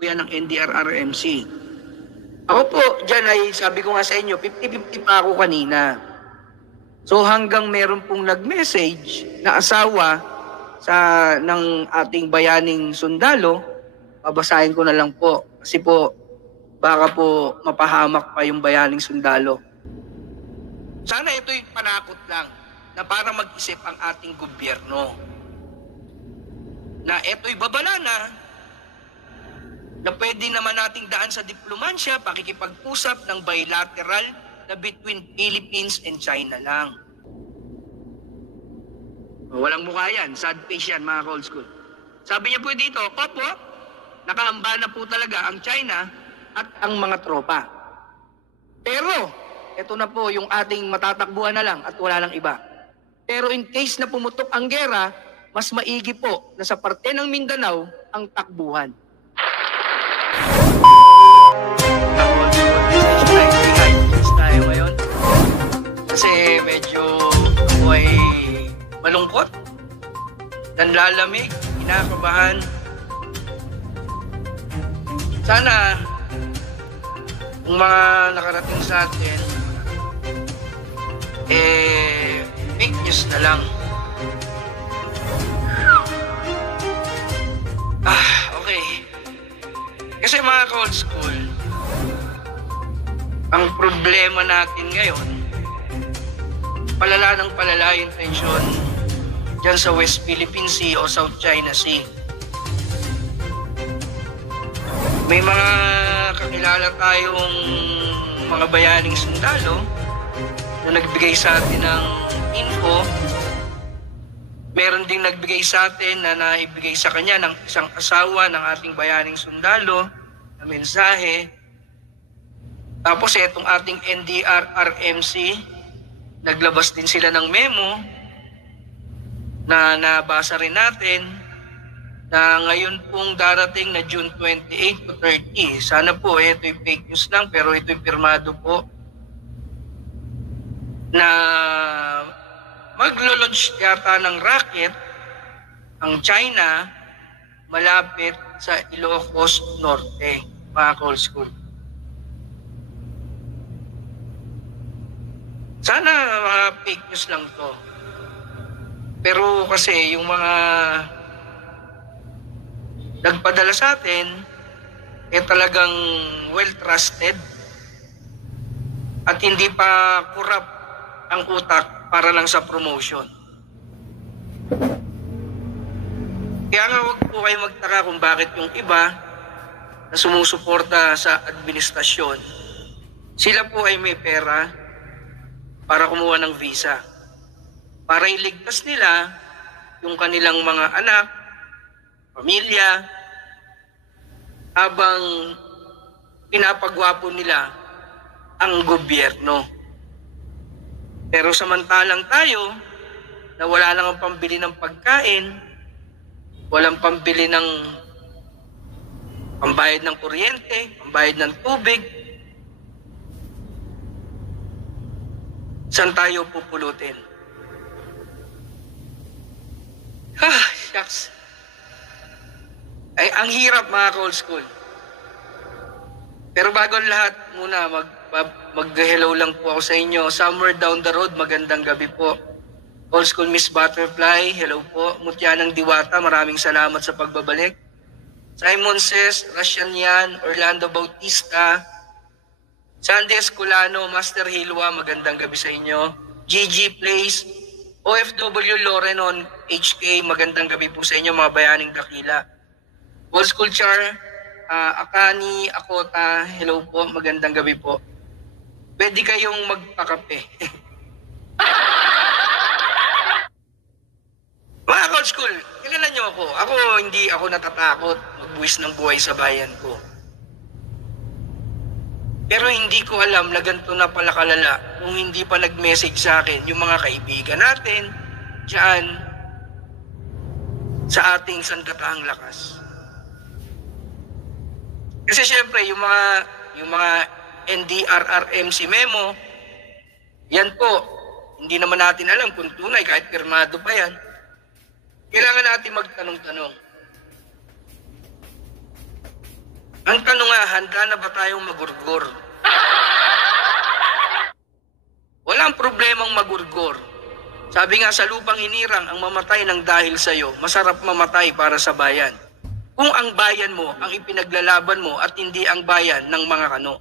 yan ng NDRRMC. Ako po, dyan ay sabi ko nga sa inyo, 50-50 pa ako kanina. So hanggang meron pong nag-message na asawa ng ating bayaning sundalo, babasahin ko na lang po. Kasi po, baka po mapahamak pa yung bayaning sundalo. Sana ito'y panakot lang na para mag-isip ang ating gobyerno. Na ito'y babala na pwede naman nating daan sa diplomansya, pakikipag-usap ng bilateral na between Philippines and China lang. Walang mukha yan, sad face yan mga ka-old school. Sabi niya po dito, Opo, nakaamba na po talaga ang China at ang mga tropa. Pero, ito na po yung ating matatakbuhan na lang at wala nang iba. Pero in case na pumutok ang gera, mas maigi po na sa parte ng Mindanao ang takbuhan. Tayo ngayon kasi medyo ako ay malungkot, nanlalamig, kinakabahan. Sana kung mga nakarating sa atin fake news na lang. Okay. Kasi mga ka-old school, ang problema natin ngayon, palala ng palala yung tensyon dyan sa West Philippine Sea o South China Sea. May mga kakilala tayong mga bayaning sundalo na nagbigay sa atin ng info. Meron ding nagbigay sa atin na naibigay sa kanya ng isang asawa ng ating bayaning sundalo na mensahe. Tapos itong ating NDRRMC, naglabas din sila ng memo na nabasa rin natin na ngayon pong darating na June 28 to 30. Sana po ito'y fake news lang pero ito'y pirmado po na maglo-launch yata ng rocket ang China malapit sa Ilocos Norte, mga ka-old school. Sana mga fake news lang to. Pero kasi yung mga nagpadala sa atin talagang well-trusted at hindi pa corrupt ang utak para lang sa promotion. Kaya nga huwag po kayo magtaka kung bakit yung iba na sumusuporta sa administrasyon, sila po ay may pera para kumuha ng visa. Para iligtas nila yung kanilang mga anak, pamilya, habang pinapagwapo nila ang gobyerno. Pero samantalang tayo na wala nang pambili ng pagkain, walang pambili ng pambayad ng kuryente, pambayad ng tubig, saan tayo pupulutin? Shucks. Ay, ang hirap mga ka-old school. Pero bago ang lahat, muna mag-hello lang po ako sa inyo. Somewhere down the road, magandang gabi po. Old School Miss Butterfly, hello po. Mutya ng Diwata, maraming salamat sa pagbabalik. Simon Says, Russian Yan, Orlando Bautista, Sandy Esculano, Master Hilwa, magandang gabi sa inyo. GG Place, OFW Lorenon, HK, magandang gabi po sa inyo mga bayaning dakila. Old School Char, Akani, Akota, hello po, magandang gabi po. Pwede kayong magpakape. Mga ka-old school, kilala nyo ako. Hindi ako natatakot magbuwis ng buhay sa bayan ko. Pero hindi ko alam na ganito na pala kalala kung hindi pa nag-message sa akin yung mga kaibigan natin dyan sa ating sangkataang lakas. Kasi syempre, yung mga NDRRMC memo, yan po, hindi naman natin alam kung tunay kahit pirmado pa yan. Kailangan natin magtanong-tanong. Ang tanong nga, handa na ba tayong magurgor? Walang problemang magurgor. Sabi nga sa lupang hinirang, ang mamatay ng dahil sa'yo, masarap mamatay para sa bayan. Kung ang bayan mo ang ipinaglalaban mo at hindi ang bayan ng mga kano.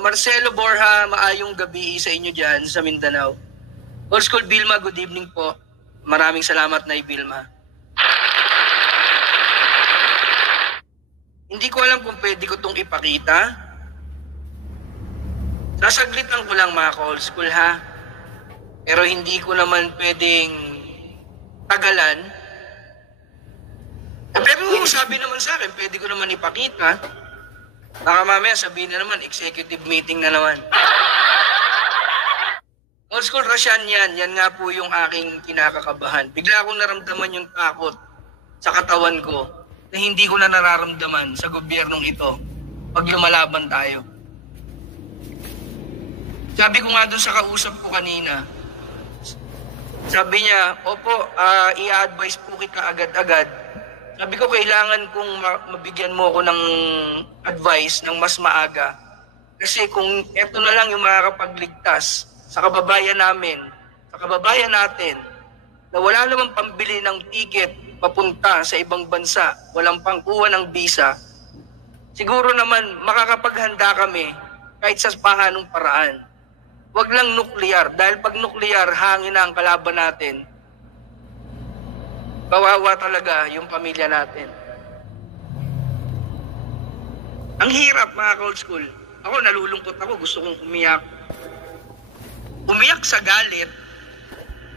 Marcelo Borja, maayong gabi sa inyo dyan sa Mindanao. Old School Vilma, good evening po. Maraming salamat na Vilma. Hindi ko alam kung pwede ko itong ipakita. Sasaglitan ko lang mga ka-old school ha. Pero hindi ko naman pwedeng tagalan. Pero sabi naman sa akin, pwede ko naman ipakita. Baka mamaya sabihin na naman, executive meeting na naman. Old school Rasyan yan. Yan nga po yung aking kinakakabahan. Bigla akong naramdaman yung takot sa katawan ko na hindi ko na nararamdaman sa gobyernong ito pag lumalaban tayo. Sabi ko nga doon sa kausap ko kanina, sabi niya, opo, i-advise po kita agad-agad. Sabi ko, kailangan kong mabigyan mo ako ng advice ng mas maaga. Kasi kung eto na lang yung makakapagligtas sa kababayan namin, sa kababayan natin, na wala namang pambili ng ticket papunta sa ibang bansa, walang pangkuha ng visa, siguro naman makakapaghanda kami kahit sa paanong paraan. Wag lang nuklear, dahil pag nuklear, hangin na ang kalaban natin. Kawawa talaga yung pamilya natin. Ang hirap mga ka-old school. Ako nalulungkot ako, gusto kong umiyak. Umiyak sa galit,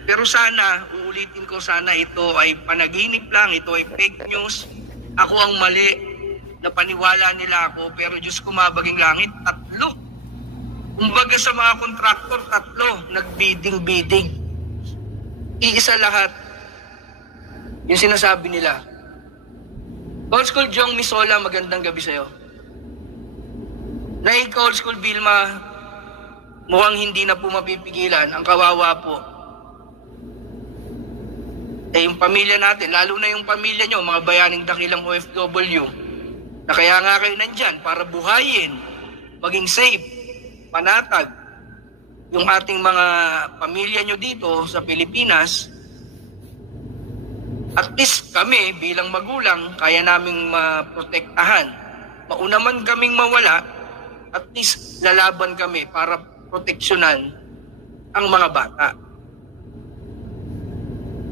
pero sana, uulitin ko, sana ito ay panaginip lang, ito ay fake news. Ako ang mali, na paniwala nila ako, pero Diyos ko mabaging langit, 3. Kumbaga sa mga kontraktor, 3, nag-bidding. Iisa lahat. Yung sinasabi nila. Old School Jong Misola, magandang gabi sa'yo. Naig Old School Vilma, mukhang hindi na po mapipigilan. Ang kawawa po. Yung pamilya natin, lalo na yung pamilya nyo, mga bayaning dakilang OFW, na kaya nga kayo nandyan para buhayin, maging safe, panatag yung ating mga pamilya nyo dito sa Pilipinas. At least kami bilang magulang kaya naming maprotektahan. Mauna man kaming mawala, at least lalaban kami para proteksyonan ang mga bata.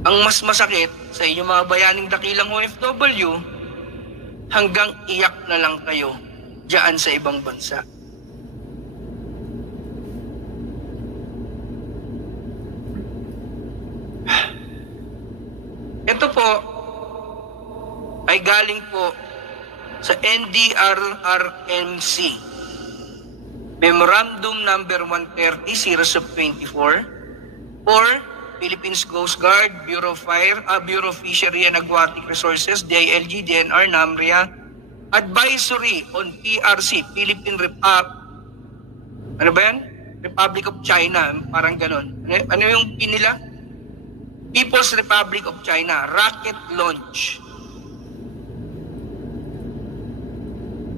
Ang mas masakit sa inyong mga bayaning dakilang OFW, hanggang iyak na lang kayo diyan sa ibang bansa. Ito po ay galing po sa NDRRMC Memorandum number 130 series of 24 or Philippines Coast Guard, Bureau of Fire, Bureau of Fishery and Aquatic Resources, DILG, DNR, NAMRIA, Advisory on PRC, Philippine Republic of China, parang ganon. Ano yung pinila? People's Republic of China, rocket launch.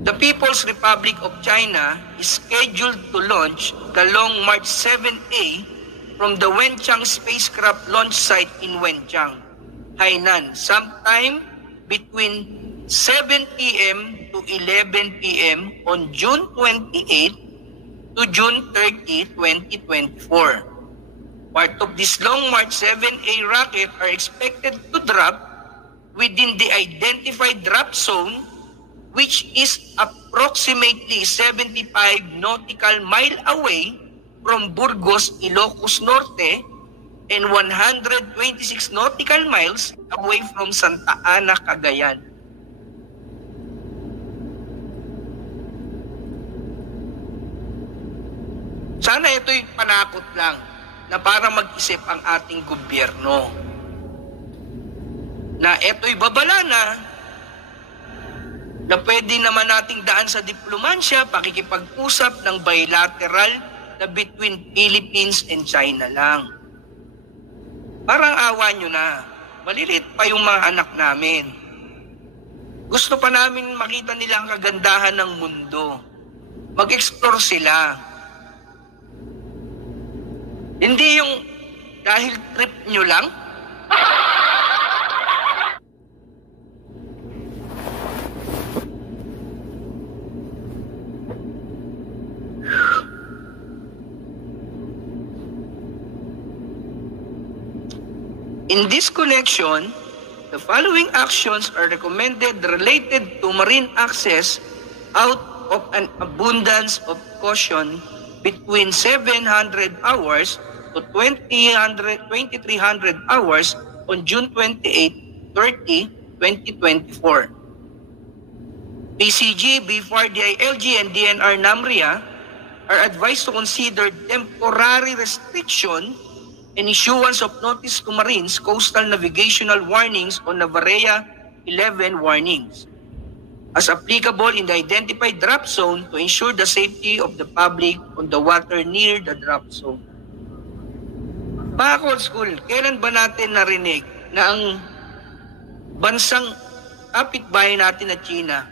The People's Republic of China is scheduled to launch the Long March 7A from the Wenchang spacecraft launch site in Wenchang, Hainan, sometime between 7 p.m. to 11 p.m. on June 28 to June 30, 2024. Part of this Long March 7A rocket are expected to drop within the identified drop zone, which is approximately 75 nautical mile away from Burgos, Ilocos Norte, and 126 nautical miles away from Santa Ana, Cagayan. Sana ito'y panakot lang na para mag-isip ang ating gobyerno na eto'y babala na pwede naman nating daan sa diplomansya, pakikipag-usap ng bilateral na between Philippines and China lang. Parang awa nyo na, maliliit pa yung mga anak namin. Gusto pa namin makita nila ang kagandahan ng mundo. Mag-explore sila. Hindi yung dahil trip nyo lang. In this connection, the following actions are recommended related to marine access out of an abundance of caution between 700 hours to 2300 hours on June 28, 30, 2024. PCG, BFAR, DILG, and DNR NAMRIA are advised to consider temporary restriction and issuance of notice to Marines coastal navigational warnings on Navarea 11 warnings as applicable in the identified drop zone to ensure the safety of the public on the water near the drop zone. Mga Old School, kailan ba natin narinig na ang bansang kapitbahay natin na China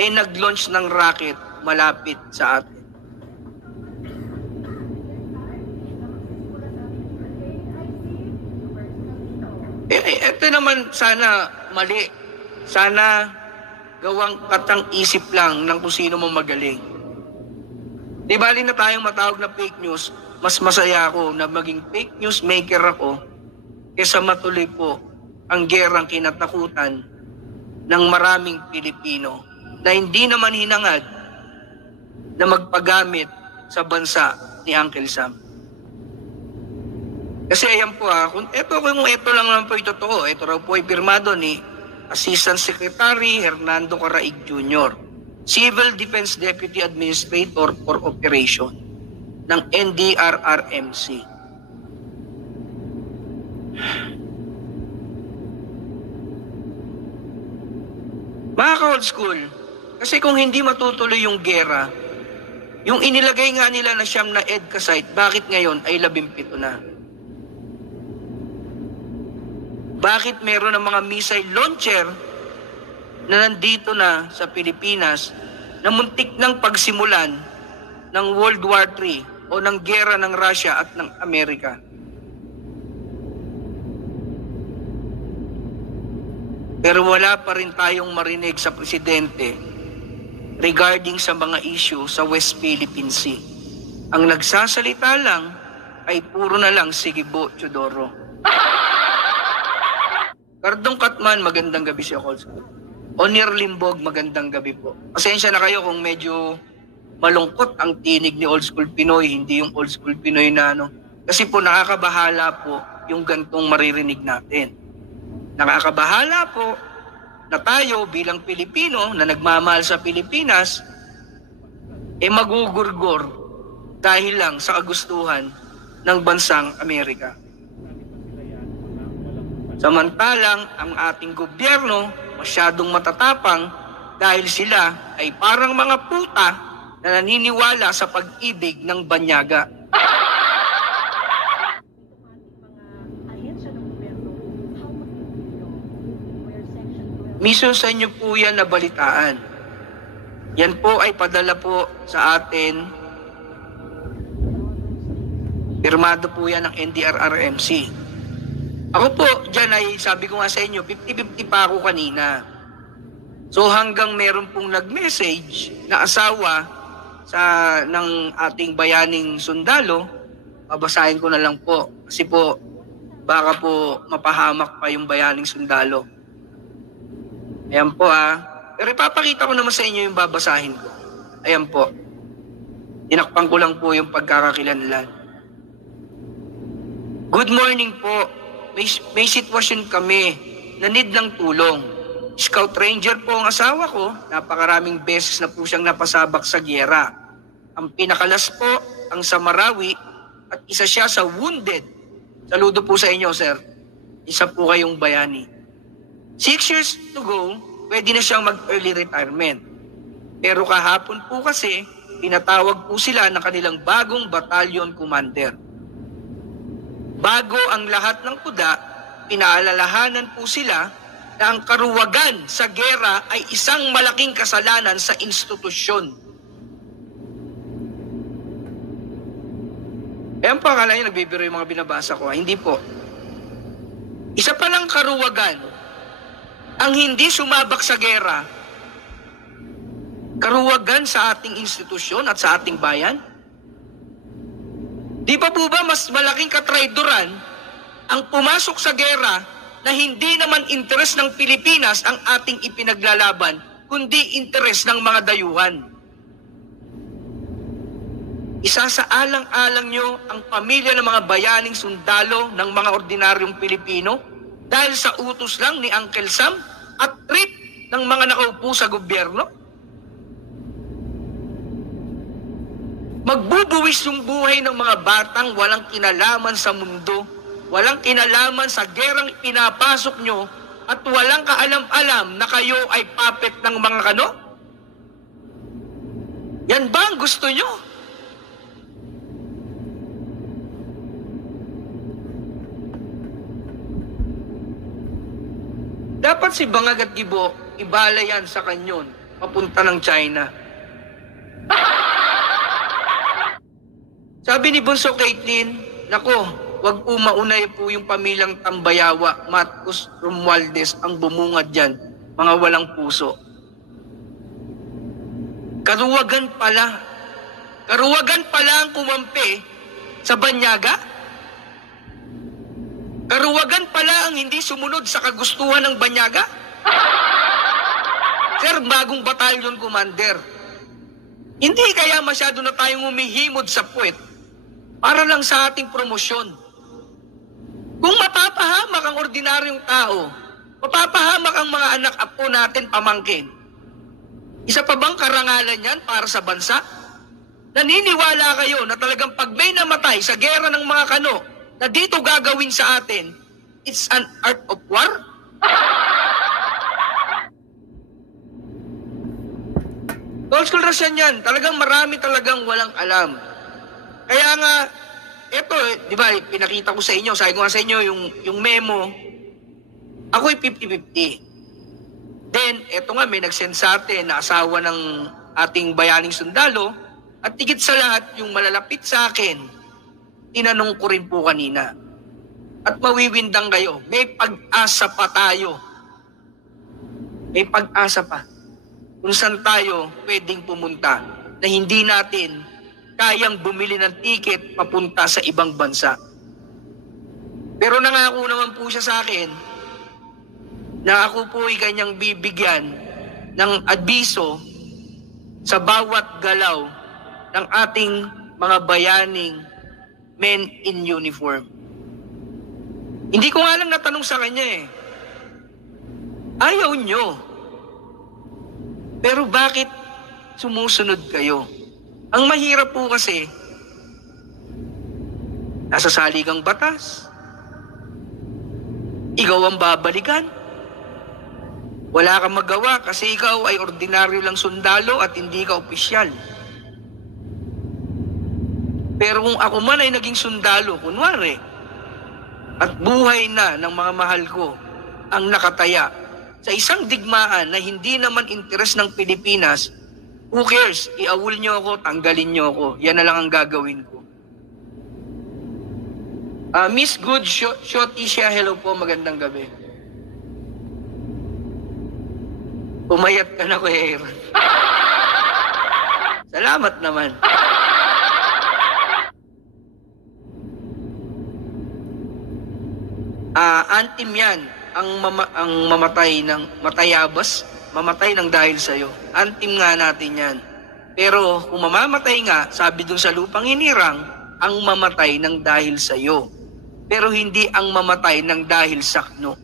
ay nag-launch ng rocket malapit sa atin? Ito naman sana mali. Sana gawang katang isip lang ng kung sino mong magaling. Di bali na tayong matawag na fake news, mas masaya ako na maging fake news maker ako kaysa matuloy po ang gerang kinatakutan ng maraming Pilipino na hindi naman hinangad na magpagamit sa bansa ni Uncle Sam. Kasi ayan po kung ito lang naman po yung totoo, ito raw po ay pirmado ni Assistant Secretary Hernando Caraig Jr., Civil Defense Deputy Administrator for Operation ng NDRRMC. Mga ka-old school, kasi kung hindi matutuloy yung gera, yung inilagay nga nila na siyam na EDCA site, bakit ngayon ay 17 na? Bakit meron ng mga missile launcher na nandito na sa Pilipinas na muntik ng pagsimulan ng World War III o ng gera ng Russia at ng Amerika? Pero wala pa rin tayong marinig sa presidente regarding sa mga issue sa West Philippine Sea. Ang nagsasalita lang ay puro na lang Sigibo Teodoro. Cardong Katman, magandang gabi si Old School. Onir Limbog, magandang gabi po. Pasensya na kayo kung medyo malungkot ang tinig ni Old School Pinoy, hindi yung Old School Pinoy na Kasi po nakakabahala po yung gantong maririnig natin. Nakakabahala po na tayo bilang Pilipino na nagmamahal sa Pilipinas magugurgor dahil lang sa kagustuhan ng bansang Amerika. Samantalang ang ating gobyerno masyadong matatapang dahil sila ay parang mga puta na naniniwala sa pag-ibig ng banyaga. Miso sa inyo po yan na balitaan. Yan po ay padala po sa atin. Pirmado po yan ng NDRRMC. Ako po, dyan ay sabi ko nga sa inyo, 50-50 pa ako kanina. So hanggang meron pong nag-message na asawa ng ating bayaning sundalo, babasahin ko na lang po. Kasi po, baka po mapahamak pa yung bayaning sundalo. Ayan po Pero ipapakita ko naman sa inyo yung babasahin ko. Ayan po. Tinakpan ko lang po yung pagkakakilanlan. Good morning po. May sitwasyon kami na need ng tulong. Scout Ranger po ang asawa ko. Napakaraming beses na po siyang napasabak sa gyera. Ang pinakalas po ang sa Marawi at isa siya sa wounded. Saludo po sa inyo, sir. Isa po kayong bayani. 6 years to go, pwede na siyang mag-early retirement. Pero kahapon po kasi, pinatawag po sila ng kanilang bagong battalion commander. Bago ang lahat ng kuda, pinaalalahanan po sila na ang karuwagan sa gera ay isang malaking kasalanan sa institusyon. Ang pakala nyo, nagbibiro yung mga binabasa ko. Hindi po. Isa palang karuwagan ang hindi sumabak sa gera, karuwagan sa ating institusyon at sa ating bayan. Di pa po ba mas malaking katraidoran ang pumasok sa gera na hindi naman interes ng Pilipinas ang ating ipinaglalaban, kundi interes ng mga dayuhan? Isa sa alang-alang nyo ang pamilya ng mga bayaning sundalo ng mga ordinaryong Pilipino dahil sa utos lang ni Uncle Sam at trip ng mga nakaupo sa gobyerno? Magbubuwis yung buhay ng mga batang walang kinalaman sa mundo, walang kinalaman sa gerang pinapasok nyo, at walang kaalam-alam na kayo ay puppet ng mga kano? Yan ba ang gusto nyo? Dapat si Bangag at Gibo, ibala yan sa kanyon, papunta ng China. Sabi ni Bunso Caitlin, nako, wag po maunay po yung pamilyang Tambayawa, Marcos Romualdez ang bumungad dyan, mga walang puso. Karuwagan pala ang kumampi sa Banyaga? Karuwagan pala ang hindi sumunod sa kagustuhan ng Banyaga? Sir, bagong batalyon commander. Hindi kaya masyado na tayong humihimod sa puwet para lang sa ating promosyon? Kung mapapahamak ang ordinaryong tao, mapapahamak ang mga anak apo natin pamangkin, isa pa bang karangalan yan para sa bansa? Naniniwala kayo na talagang pag may namatay sa gera ng mga kano, na dito gagawin sa atin, it's an art of war? Old school Russian yan. Talagang marami talagang walang alam. Kaya nga, eto, di ba, pinakita ko sa inyo, sabi ko nga sa inyo, yung memo, ako'y 50-50. Then, eto nga, may nag-send sa atin na asawa ng ating bayaning sundalo, at tigit sa lahat, yung malalapit sa akin, tinanong ko rin po kanina. At mawiwindang kayo, may pag-asa pa tayo. May pag-asa pa. Kung saan tayo pwedeng pumunta na hindi natin kayang bumili ng tiket papunta sa ibang bansa. Pero nangako naman po siya sa akin na ako po ay kanyang bibigyan ng abiso sa bawat galaw ng ating mga bayaning men in uniform. Hindi ko nga lang natanong sa kanya eh. Ayaw nyo. Pero bakit sumusunod kayo? Ang mahirap po kasi, nasa saligang batas. Ikaw ang babalikan. Wala kang magawa kasi ikaw ay ordinaryo lang sundalo at hindi ka opisyal. Pero kung ako man ay naging sundalo, kunwari, at buhay na ng mga mahal ko ang nakataya sa isang digmaan na hindi naman interes ng Pilipinas, who cares? Iawol nyo ako, tanggalin nyo ako. Yan na lang ang gagawin ko. Miss Good Shoti siya, hello po, magandang gabi. Umayat ka na, Kuya Aaron. Salamat naman. Antim yan ang mamatay ng matayabas, mamatay ng dahil sa'yo. Antim nga natin yan. Pero kung mamamatay nga, sabi dun sa lupang hinirang, ang mamatay ng dahil sa'yo. Pero hindi ang mamatay ng dahil sakno.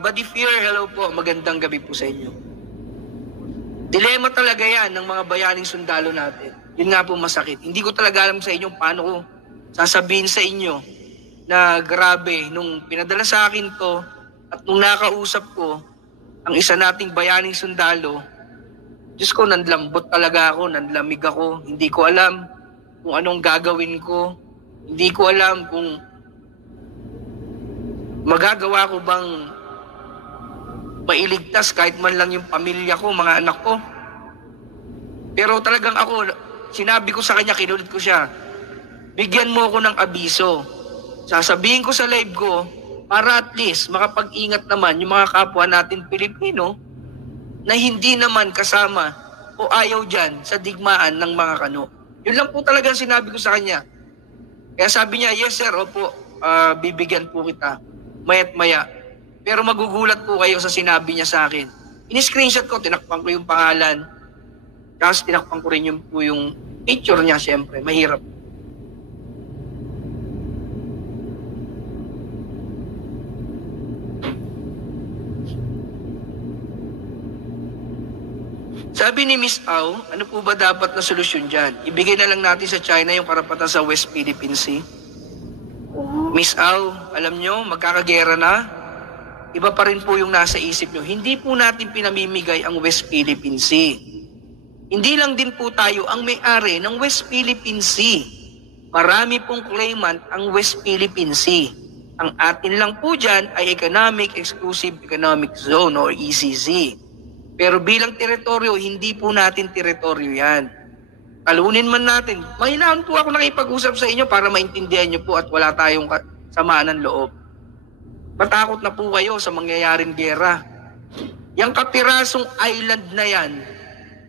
Buddy Fear, hello po. Magandang gabi po sa inyo. Dilema talaga yan ng mga bayaning sundalo natin. Yun nga po masakit. Hindi ko talaga alam sa inyo paano ko sasabihin sa inyo na grabe, nung pinadala sa akin to at nung nakausap ko ang isa nating bayaning sundalo, Diyos ko, nanlambot talaga ako, nanlamig ako. Hindi ko alam kung anong gagawin ko. Hindi ko alam kung Magagawa ko bang mailigtas kahit man lang yung pamilya ko, mga anak ko? Pero talagang ako, sinabi ko sa kanya, kinulit ko siya, bigyan mo ako ng abiso. Sasabihin ko sa live ko, para at least makapag-ingat naman yung mga kapwa natin Pilipino na hindi naman kasama o ayaw dyan sa digmaan ng mga kano. Yun lang po talagang sinabi ko sa kanya. Kaya sabi niya, yes sir, opo, bibigyan po kita, maya't maya. Pero magugulat po kayo sa sinabi niya sa akin. In-screenshot ko, tinakpan ko yung pangalan, tapos tinakpan ko rin yung picture niya, siyempre, mahirap. Sabi ni Miss Au, ano po ba dapat na solusyon dyan? Ibigay na lang natin sa China yung karapatan sa West Philippine Sea. Miss Au, alam nyo, magkakagera na. Iba pa rin po yung nasa isip nyo. Hindi po natin pinamimigay ang West Philippine Sea. Hindi lang din po tayo ang may-ari ng West Philippine Sea. Marami pong claimant ang West Philippine Sea. Ang atin lang po dyan ay Exclusive Economic Zone or ECZ. Pero bilang teritoryo, hindi po natin teritoryo yan. Talunin man natin. Mahinahon po ako nakipag-usap sa inyo para maintindihan nyo po at wala tayong samaan ng loob. Matakot na po kayo sa mangyayaring gera. Yang kapirasong island na yan,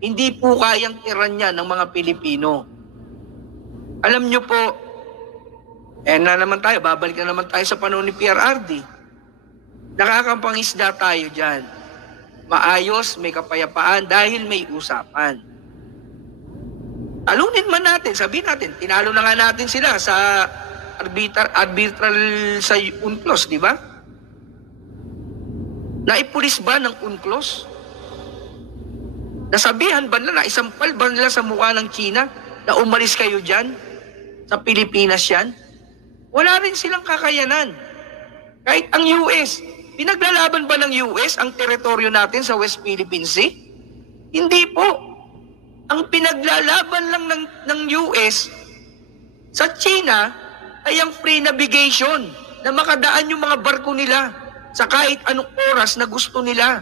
hindi po kayang tiran yan ng mga Pilipino. Alam nyo po, na naman tayo, babalik na naman tayo sa panahon ni PRRD. Nakakapang-isda tayo dyan. Maayos, may kapayapaan dahil may usapan. Talunin man natin, sabihin natin, tinalo na nga natin sila sa arbitral sa UNCLOS, di ba? Naipulis ba ng UNCLOS? Nasabihan ba nila, isampal ba nila sa mukha ng China na umalis kayo dyan? Sa Pilipinas yan? Wala rin silang kakayanan. Kahit ang US, pinaglalaban ba ng US ang teritoryo natin sa West Philippine Sea? Hindi po. Ang pinaglalaban lang ng US sa China ay ang free navigation na makadaan yung mga barko nila sa kahit anong oras na gusto nila.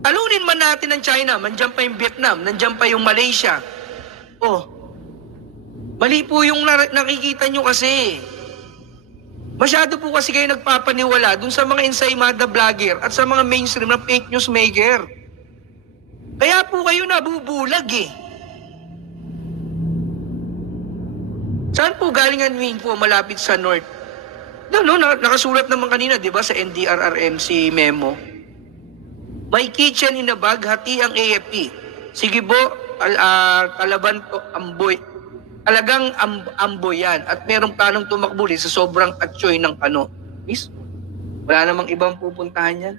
Talunin man natin ang China, nandiyan pa yung Vietnam, nandiyan pa yung Malaysia. Mali po yung nakikita nyo kasi. Masyado po kasi kayo nagpapaniwala dun sa mga ensaymada vlogger at sa mga mainstream na fake news maker. Kaya po kayo nabubulag eh. Saan po galing ang info malapit sa North? Nakasulat naman kanina, di ba, sa NDRRMC memo. May kitchen in a bag, hati ang AFP. Sige po, Kalaban to, Amboy. Talagang amboy yan. At merong planong tumakbo sa sobrang atsoy ng kano. Miss, wala namang ibang pupuntahan yan.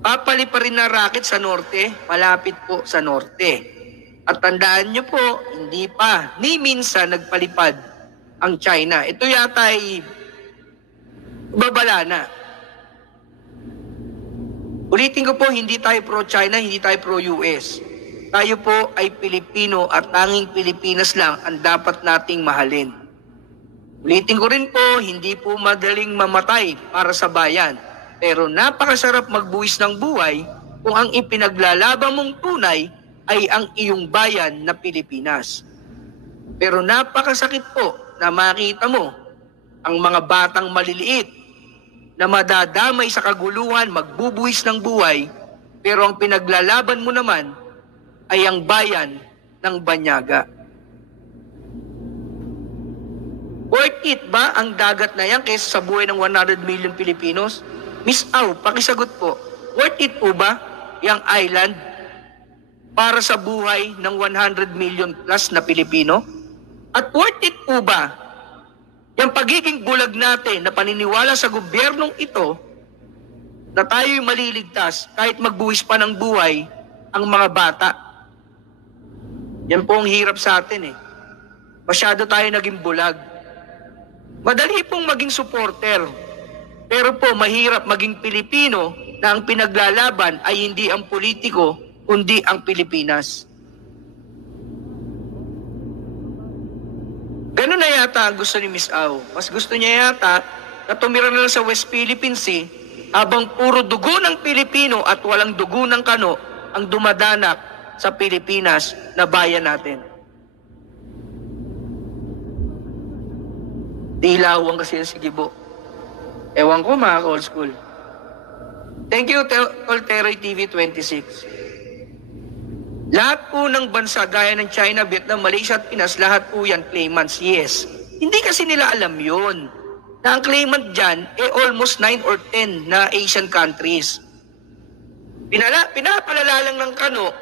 Papali pa rin na racket sa norte, malapit po sa norte. At tandaan nyo po, hindi pa, ni minsan nagpalipad ang China. Ito yata ay babala na. Ulitin ko po, hindi tayo pro-China, hindi tayo pro-US. Tayo po ay Pilipino at tanging Pilipinas lang ang dapat nating mahalin. Ulitin ko rin po, hindi po madaling mamatay para sa bayan. Pero napakasarap magbuwis ng buhay kung ang ipinaglalaban mong tunay ay ang iyong bayan na Pilipinas. Pero napakasakit po na makita mo ang mga batang maliliit na madadamay sa kaguluhan, magbubuwis ng buhay, pero ang pinaglalaban mo naman ay ang bayan ng Banyaga. Worth it ba ang dagat na yan kaysa sa buhay ng 100 million Pilipinos? Miss Au, pakisagot po, worth it po ba yung island para sa buhay ng 100 million plus na Pilipino? At worth it po ba yung pagiging bulag natin na paniniwala sa gobyernong ito na tayo'y maliligtas kahit magbuwis pa ng buhay ang mga bata? Yan po ang hirap sa atin eh. Masyado tayo naging bulag. Madali pong maging supporter. Pero po mahirap maging Pilipino na ang pinaglalaban ay hindi ang politiko, kundi ang Pilipinas. Ganun na yata ang gusto ni Miss Au. Mas gusto niya yata na tumira na lang sa West Philippine Sea habang puro dugo ng Pilipino at walang dugo ng Kano ang dumadanak sa Pilipinas na bayan natin. Dilawang kasi si Gibo. Ewan ko mga ka-old school. Thank you, Tolteroy TV 26. Lahat po ng bansa gaya ng China, Vietnam, Malaysia at Pinas, lahat po yan claimants, yes. Hindi kasi nila alam yon na ang claimant dyan almost 9 or 10 na Asian countries. Pinapalala lang ng Kano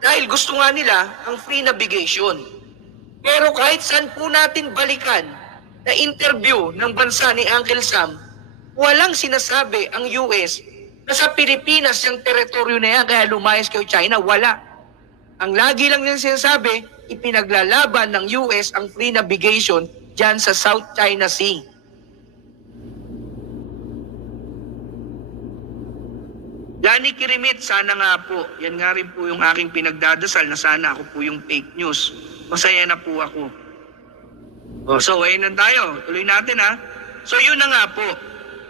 dahil gusto nga nila ang free navigation. Pero kahit saan po natin balikan na interview ng bansa ni Uncle Sam, walang sinasabi ang US na sa Pilipinas yung teritoryo na yan kaya lumayas kayo China, wala. Ang lagi lang nila sinasabi, ipinaglalaban ng US ang free navigation dyan sa South China Sea. Lani Kirimit, sana nga po. Yan nga rin po yung aking pinagdadasal na sana ako po yung fake news. Masaya na po ako. So, ayun na tayo. Tuloy natin ha. So, yun na nga po.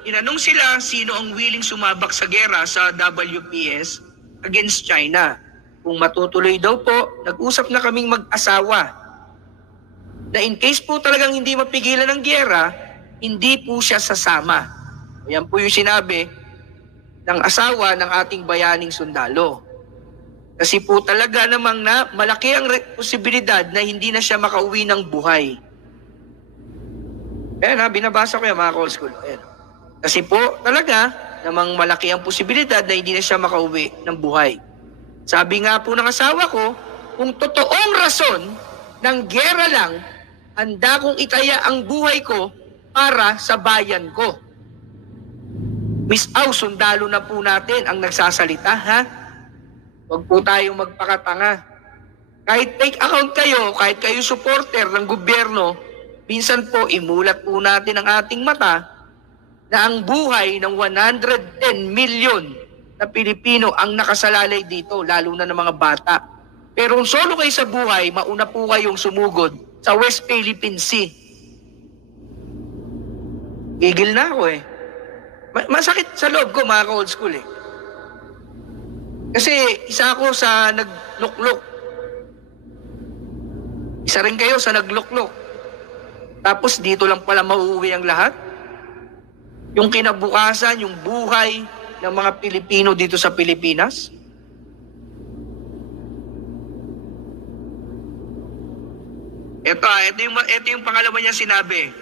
Inanong sila sino ang willing sumabak sa gera sa WPS against China. Kung matutuloy daw po, nag-usap na kaming mag-asawa na in case po talagang hindi mapigilan ng giyera, hindi po siya sasama. Ayan po yung sinabi ng asawa ng ating bayaning sundalo. Kasi po talaga namang na malaki ang posibilidad na hindi na siya makauwi ng buhay. Ayan ha, binabasa ko yan mga ka-old school. Ayan. Kasi po talaga namang malaki ang posibilidad na hindi na siya makauwi ng buhay. Sabi nga po ng asawa ko, kung totoong rason ng gera lang, handa kong itaya ang buhay ko para sa bayan ko. Miss Au, sundalo na po natin ang nagsasalita, ha? Huwag po tayong magpakatanga. Kahit take account kayo, kahit kayo supporter ng gobyerno, minsan po imulat po natin ang ating mata na ang buhay ng 110 million na Pilipino ang nakasalalay dito, lalo na ng mga bata. Pero kung solo kayo sa buhay, mauna po kayong sumugod sa West Philippine Sea. Gigil na ako eh. Masakit sa loob ko mga ka-old school eh. Kasi isa ako sa nagluklok. Isa rin kayo sa nagluklok. Tapos dito lang pala mauuwi ang lahat. Yung kinabukasan, yung buhay ng mga Pilipino dito sa Pilipinas. Ito yung pangalawa niya sinabi.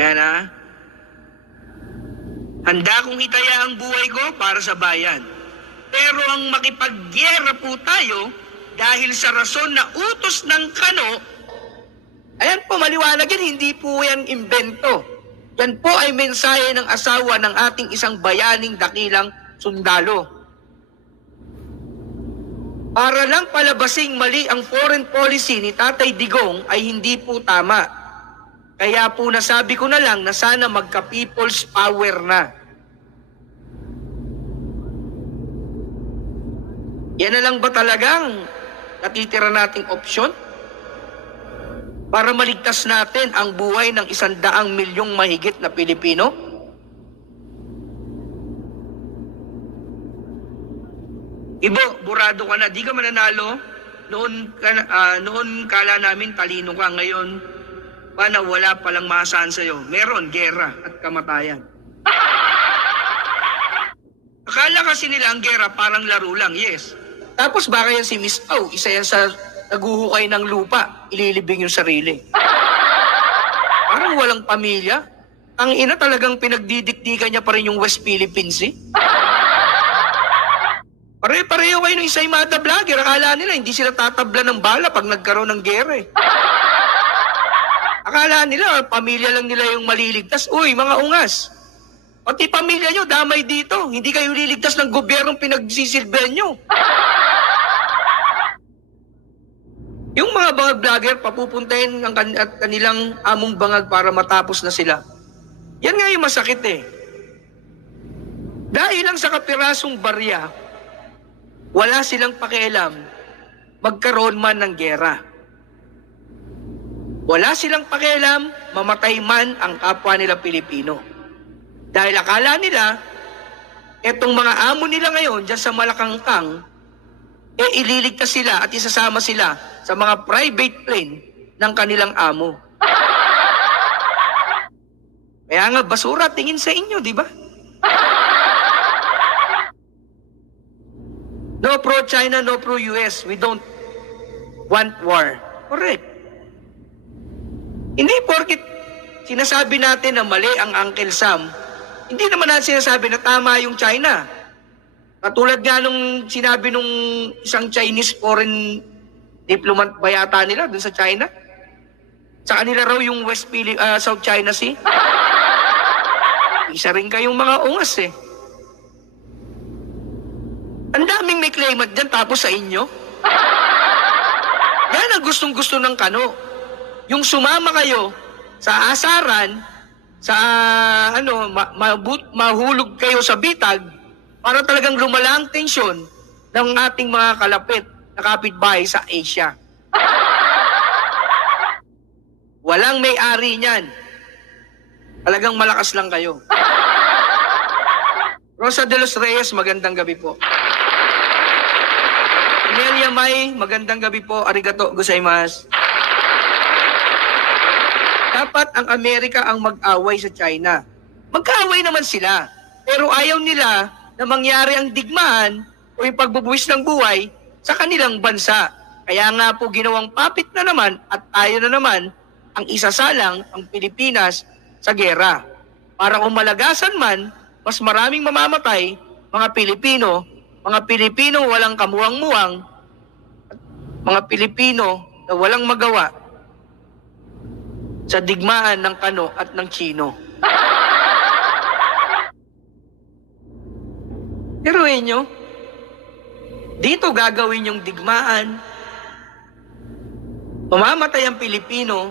Ayan ha. Handa kong itaya ang buhay ko para sa bayan. Pero ang makipaggyera po tayo dahil sa rason na utos ng Kano, ayan po maliwanag yan, hindi po yan imbento. Yan po ay mensahe ng asawa ng ating isang bayaning dakilang sundalo. Para lang palabasing mali ang foreign policy ni Tatay Digong ay hindi po tama. Kaya po nasabi ko na lang na sana magka-people's power na. Yan na lang ba talagang natitira nating opsyon? Para maligtas natin ang buhay ng 100 milyong mahigit na Pilipino? Ibo, burado ka na, di ka mananalo. Noon kala namin talino ka, ngayon paano wala palang maasahan sa'yo. Meron, gera at kamatayan. Akala kasi nila ang gera parang laro lang, yes. Tapos baka yan si Miss Au, isa yan sa naguhukay ng lupa, ililibing yung sarili. Parang walang pamilya. Ang ina talagang pinagdidikdikan niya pa rin yung West Philippine Sea. Pare-pareho kayo ng Isaymada vlogger. Akala nila hindi sila tatabla ng bala pag nagkaroon ng gera eh. Akala nila pamilya lang nila yung maliligtas. Uy, mga ungas. Pati pamilya nyo damay dito. Hindi kayo liligtas ng gobyernong pinagsisilbihan nyo. Yung mga bangag vlogger, papupuntahin ang kanilang among bangag para matapos na sila. Yan nga yung masakit eh. Dahil lang sa kapirasong barya, wala silang pakialam magkaroon man ng gera. Wala silang pakialam, mamatay man ang kapwa nila Pilipino. Dahil akala nila, etong mga amo nila ngayon dyan sa Malakangkang, ililigtas sila at isasama sila sa mga private plane ng kanilang amo. Kaya nga, basura tingin sa inyo, di ba? No pro-China, no pro-US. We don't want war. Correct. Hindi porkit sinasabi natin na mali ang Uncle Sam, hindi naman natin sinasabi na tama yung China. Katulad nga nung sinabi nung isang Chinese foreign diplomat ba yata nila dun sa China? Sa kanila raw yung South China Sea. Isa rin kayong mga ungas eh. Ang daming may claimant dyan tapos sa inyo. Yan ang gustong-gusto ng Kano. Yung sumama kayo sa asaran, sa mahulog kayo sa bitag, para talagang lumala ang tensyon ng ating mga kalapit na kapitbahay sa Asia. Walang may-ari niyan. Talagang malakas lang kayo. Rosa de los Reyes, magandang gabi po. Nelia May, magandang gabi po. Arigato gozaimasu. Dapat ang Amerika ang mag-away sa China. Mag-away naman sila. Pero ayaw nila na mangyari ang digmaan o yung pagbubuwis ng buhay sa kanilang bansa. Kaya nga po ginawang papit na naman at tayo na naman ang isasalang ang Pilipinas sa gera. Para kung malagasan man, mas maraming mamamatay, mga Pilipino walang kamuwang-muwang, mga Pilipino na walang magawa sa digmaan ng Kano at ng Chino. Pero inyo, dito gagawin yung digmaan. Mamamatay ang Pilipino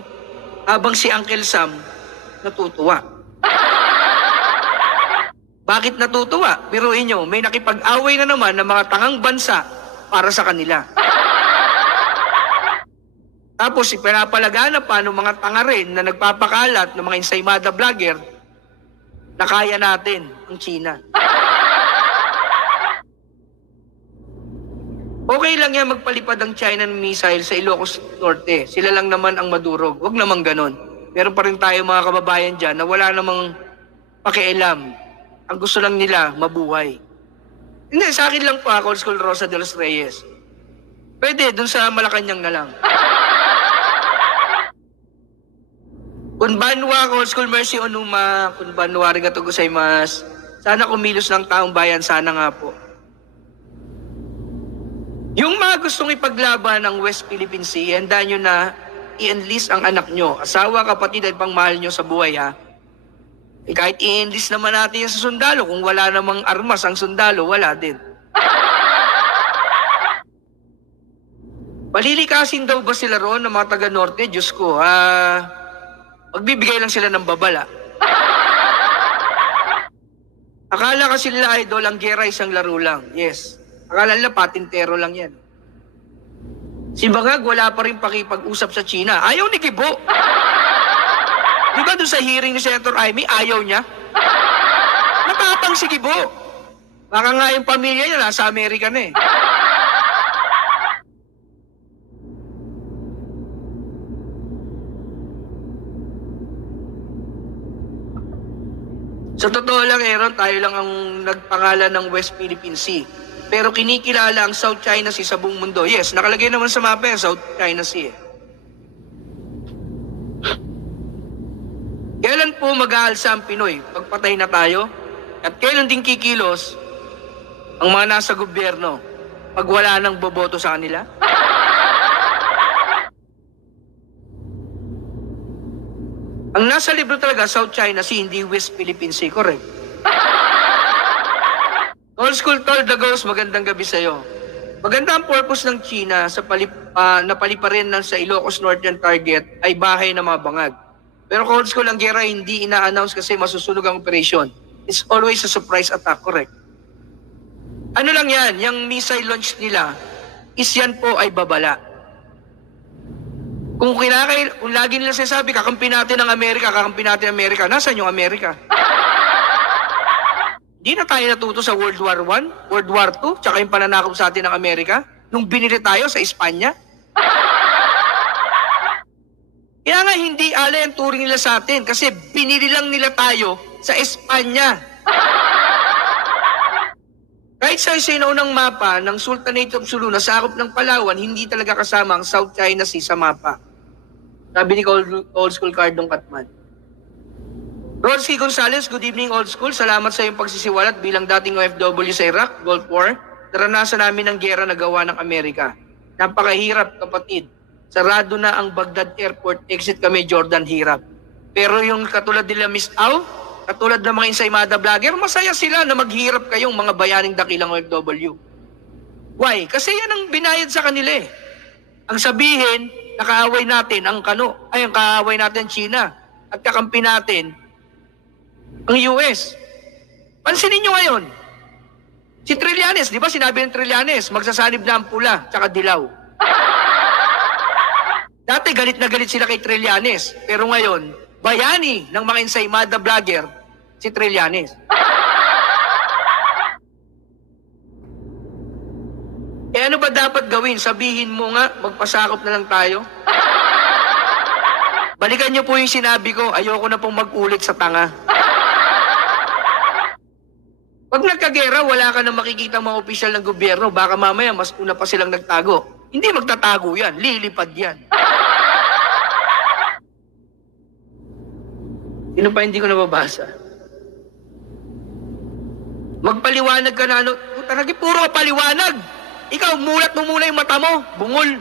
habang si Uncle Sam natutuwa. Bakit natutuwa? Biruin nyo, may nakipag-away na naman ng mga tangang bansa para sa kanila. Tapos ipinapalaganap pa ng mga tanga rin na nagpapakalat ng mga ensaymada vlogger na kaya natin ang China. Okay lang yan magpalipad ang China ng missile sa Ilocos Norte. Sila lang naman ang madurog. Huwag naman ganon. Meron pa rin tayo mga kababayan dyan na wala namang pakialam. Ang gusto lang nila, mabuhay. Hindi, sa akin lang po, Old School Rosa de los Reyes. Pwede, dun sa Malacanang na lang. Kunbanwa, Old School Mercy Onuma, Kunbanwa, arigato gozaimasu. Sana kumilos ng taong bayan, sana nga po. Yung mga gustong ipaglaban ng West Philippine Sea, handa nyo na i-enlist ang anak nyo, asawa, kapatid at pangmahal nyo sa buhay, ha? Eh, kahit i-enlist naman natin yan sa sundalo, kung wala namang armas ang sundalo, wala din. Palilikasin daw ba sila roon ng mga taga-norte? Diyos ko, magbibigay lang sila ng babala. Akala kasi nila, idol, ang gera isang laro lang. Yes. Akala nila patintero lang yan. Si Bangag, wala pa rin pakipag-usap sa China. Ayaw ni Kibo. Di ba doon sa hearing ni Senator Amy, ayaw niya? Matapang si Kibo. Baka nga yung pamilya niya nasa Amerika na eh. Sa totoo lang, Aaron, tayo lang ang nagpangalan ng West Philippine Sea. Pero kinikilala ang South China Sea sa buong mundo. Yes, nakalagay naman sa mapa yung South China Sea. Kailan po mag-aalsa ang Pinoy? Pagpatay na tayo? At kailan din kikilos ang mga nasa gobyerno pag wala nang boboto sa kanila? Ang nasa libro talaga, South China Sea, hindi West Philippine Sea, correct? Old School Tol Dagos, magandang gabi sa'yo. Maganda ang purpose ng China sa napaliparin ng sa Ilocos Northern target ay bahay ng mga bangag. Pero kung Old School ang gera, hindi ina-announce kasi masusunog ang operation. It's always a surprise attack, correct? Ano lang yan, yung missile launch nila, is yan po ay babala. Kung lagi nila sinasabi, kakampi natin ang Amerika, nasaan yung Amerika? Hindi na tayo natuto sa World War I, World War II, tsaka yung pananakop sa atin ng Amerika, nung binili tayo sa Espanya. Kaya nga hindi alay ang turing nila sa atin kasi binili lang nila tayo sa Espanya. Kahit sa unang mapa ng Sultanate of Sulu na sakop ng Palawan, hindi talaga kasama ang South China Sea sa mapa. Sabi ni Old School Cardong Katman. Rodsky Gonzales, good evening Old School. Salamat sa iyong pagsisiwalat bilang dating OFW sa Iraq, Gulf War. Naranasan namin ang gera na gawa ng Amerika. Napakahirap kapatid. Sarado na ang Baghdad Airport, exit kami Jordan hirap. Pero yung katulad nila Miss Au, katulad ng mga Insaymada vlogger, masaya sila na maghirap kayong mga bayaning dakilang OFW. Why? Kasi yan ang binayad sa kanila eh. Ang sabihin, nakaaway natin ang kaaway natin China at kakampi natin ang US. Pansinin nyo ngayon, si Trillanes, di ba sinabi ng Trillanes, magsasanib na ang pula, tsaka dilaw. Dati galit na galit sila kay Trillanes, pero ngayon, bayani ng mga Insaymada vlogger, si Trillanes. Ano ba dapat gawin? Sabihin mo nga, magpasakop na lang tayo. Balikan niyo po yung sinabi ko, ayoko na pong mag-ulit sa tanga. Pag nagkagera, wala ka na makikita mga opisyal ng gobyerno, baka mamaya mas una pa silang nagtago. Hindi magtatago yan, lilipad yan. Sino pa hindi ko nababasa? Magpaliwanag ka na ano, talaga puro paliwanag. Ikaw, mulat mo muna yung mata mo. Bungol.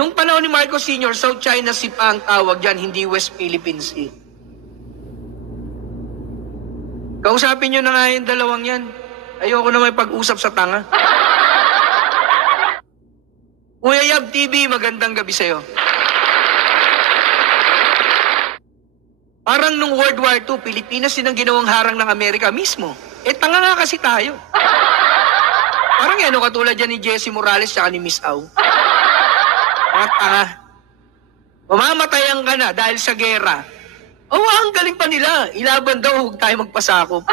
Nung panahon ni Marcos Sr., South China Sea pa ang tawag dyan, hindi West Philippine Sea. Kausapin nyo na nga yung dalawang yan. Ayoko na may pag-usap sa tanga. Kuya Yab TV, magandang gabi sa'yo. Parang nung World War II, Pilipinas din ang ginawang harang ng Amerika mismo. Tanga nga kasi tayo. Parang yan, katulad yan ni Jesse Morales at ni Miss Au. Mga tanga. Mamamatayan ka na dahil sa gera. Ang galing pa nila. Ilaban daw, huwag tayo magpasakop.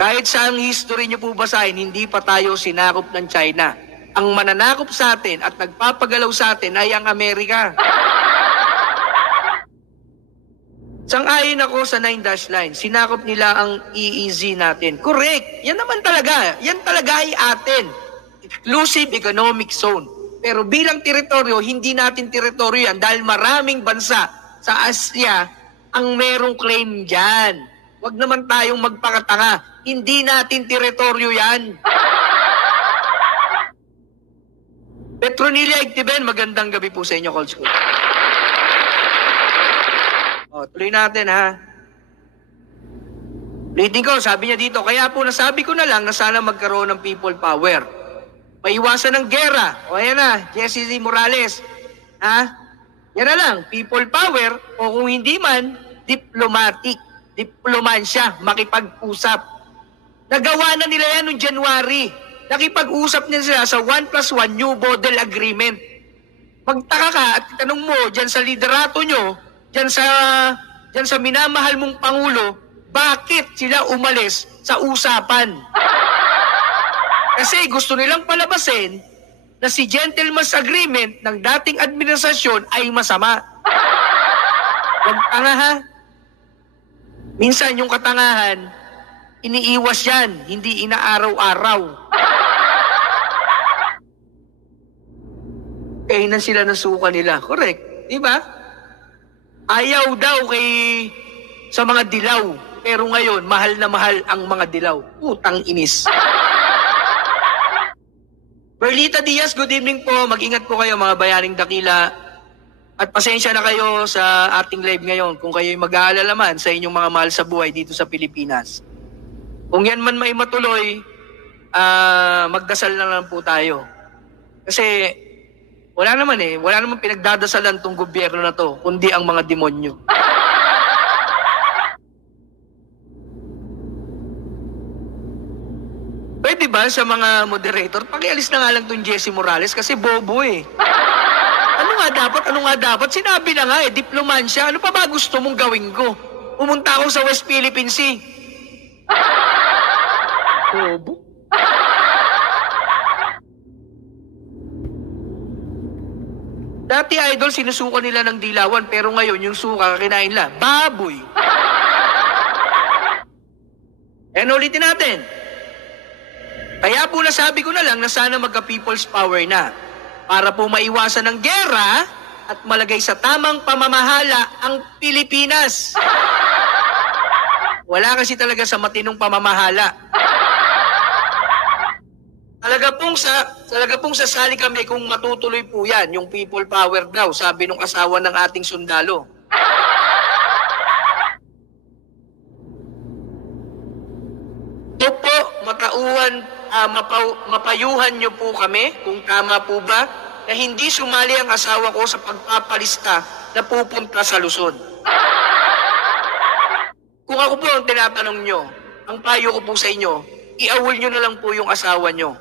Kahit sa ang history nyo po basahin, hindi pa tayo sinakop ng China. Ang mananakop sa atin at nagpapagalaw sa atin ay ang Amerika. Sang-ayon ako sa 9-dash line. Sinakop nila ang EEZ natin. Correct. Yan naman talaga. Yan talaga ay atin. Exclusive Economic Zone. Pero bilang teritoryo, hindi natin teritoryo yan dahil maraming bansa sa Asia ang merong claim dyan. Huwag naman tayong magpakatanga. Hindi natin teritoryo yan. Petronilia Igtiben, magandang gabi po sa inyo, Cold School. Tuloy natin ha. Ulitin ko, sabi niya dito, kaya po nasabi ko na lang na sana magkaroon ng people power. Maiwasan ng gera. Ayan na, Jesse Morales. Ha? Yan na lang, people power o kung hindi man, diplomatic. Diplomansya, makipag-usap. Nagawa na nila yan noong January. Nakipag-usap nila sila sa 1+1 New Model Agreement. Magtaka ka at tanong mo dyan sa liderato nyo, Diyan sa minamahal mong Pangulo, bakit sila umalis sa usapan? Kasi gusto nilang palabasin na si Gentleman's Agreement ng dating administrasyon ay masama. Huwag tanga ha. Minsan yung katangahan, iniiwas yan, hindi inaaraw-araw. Kainan sila ng suka nila. Correct. Diba? Ayaw daw sa mga dilaw. Pero ngayon, mahal na mahal ang mga dilaw. Utang inis. Perlita Diaz, good evening po. Mag-ingat po kayo mga bayaning dakila. At pasensya na kayo sa ating live ngayon kung kayo'y mag-aalala man sa inyong mga mahal sa buhay dito sa Pilipinas. Kung yan man may matuloy, magdasal na lang po tayo. Kasi wala naman pinagdadasalan tong gobyerno na to, kundi ang mga demonyo. Pwede iba sa mga moderator, pakialis na nga lang itong Jesse Morales kasi bobo eh. Ano nga dapat? Sinabi na nga eh, diplomansya. Ano pa ba gusto mong gawin ko? Pumunta ako sa West Philippine Sea. Bobo. Dati idol, sinusuka nila ng dilawan, pero ngayon yung suka kinain lang. Baboy. Ulitin natin. Kaya po nasabi ko na lang na sana magka-people's power na para po maiwasan ng gera at malagay sa tamang pamamahala ang Pilipinas. Wala kasi talaga sa matinong pamamahala. Talaga pong sasali kami kung matutuloy po yan, yung people power daw, sabi nung asawa ng ating sundalo. Ito po, mapayuhan nyo po kami kung tama po ba na hindi sumali ang asawa ko sa pagpapalista na pupunta sa Luzon. Kung ako po ang tinatanong nyo, ang payo ko po sa inyo, iawol nyo na lang po yung asawa nyo.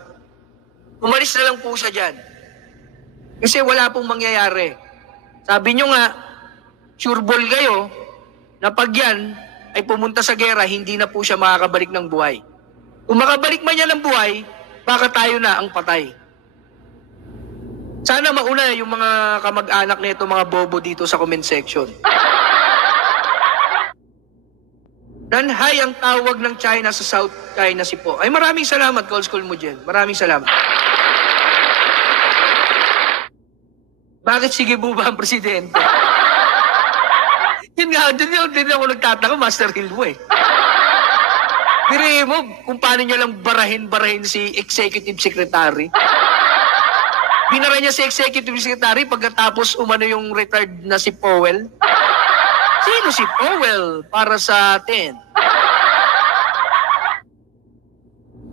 Umalis na lang po siya dyan. Kasi wala pong mangyayari. Sabi nyo nga, sureball kayo na pag yan ay pumunta sa gera, hindi na po siya makakabalik ng buhay. Kung makabalik man niya ng buhay, baka tayo na ang patay. Sana mauna yung mga kamag-anak nito, mga bobo dito sa comment section. Nanhay ang tawag ng China sa South China Sea po. Ay maraming salamat, call school mo dyan. Maraming salamat. Bakit sige po ba ang presidente? Yun nga, din ako nagtataka, Master Hilmo eh. Birihin mo kung paano niya lang barahin si Executive Secretary. Binara niya si Executive Secretary pagkatapos umano yung retired na si Powell. Sino si Powell para sa atin?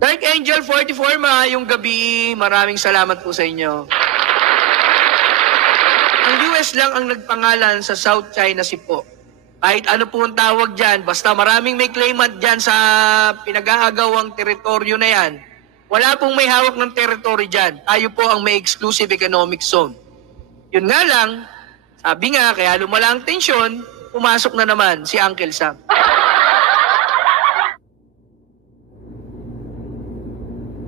Dark Angel 44, maayong gabi. Maraming salamat po sa inyo. Ang US lang ang nagpangalan sa South China Sea po. Kahit ano po ang tawag dyan, basta maraming may claimant dyan sa pinag-aagawang teritoryo na yan, wala pong may hawak ng territory dyan. Tayo po ang may exclusive economic zone. Yun nga lang, sabi nga, kaya lumala ang tensyon, pumasok na naman si Uncle Sam.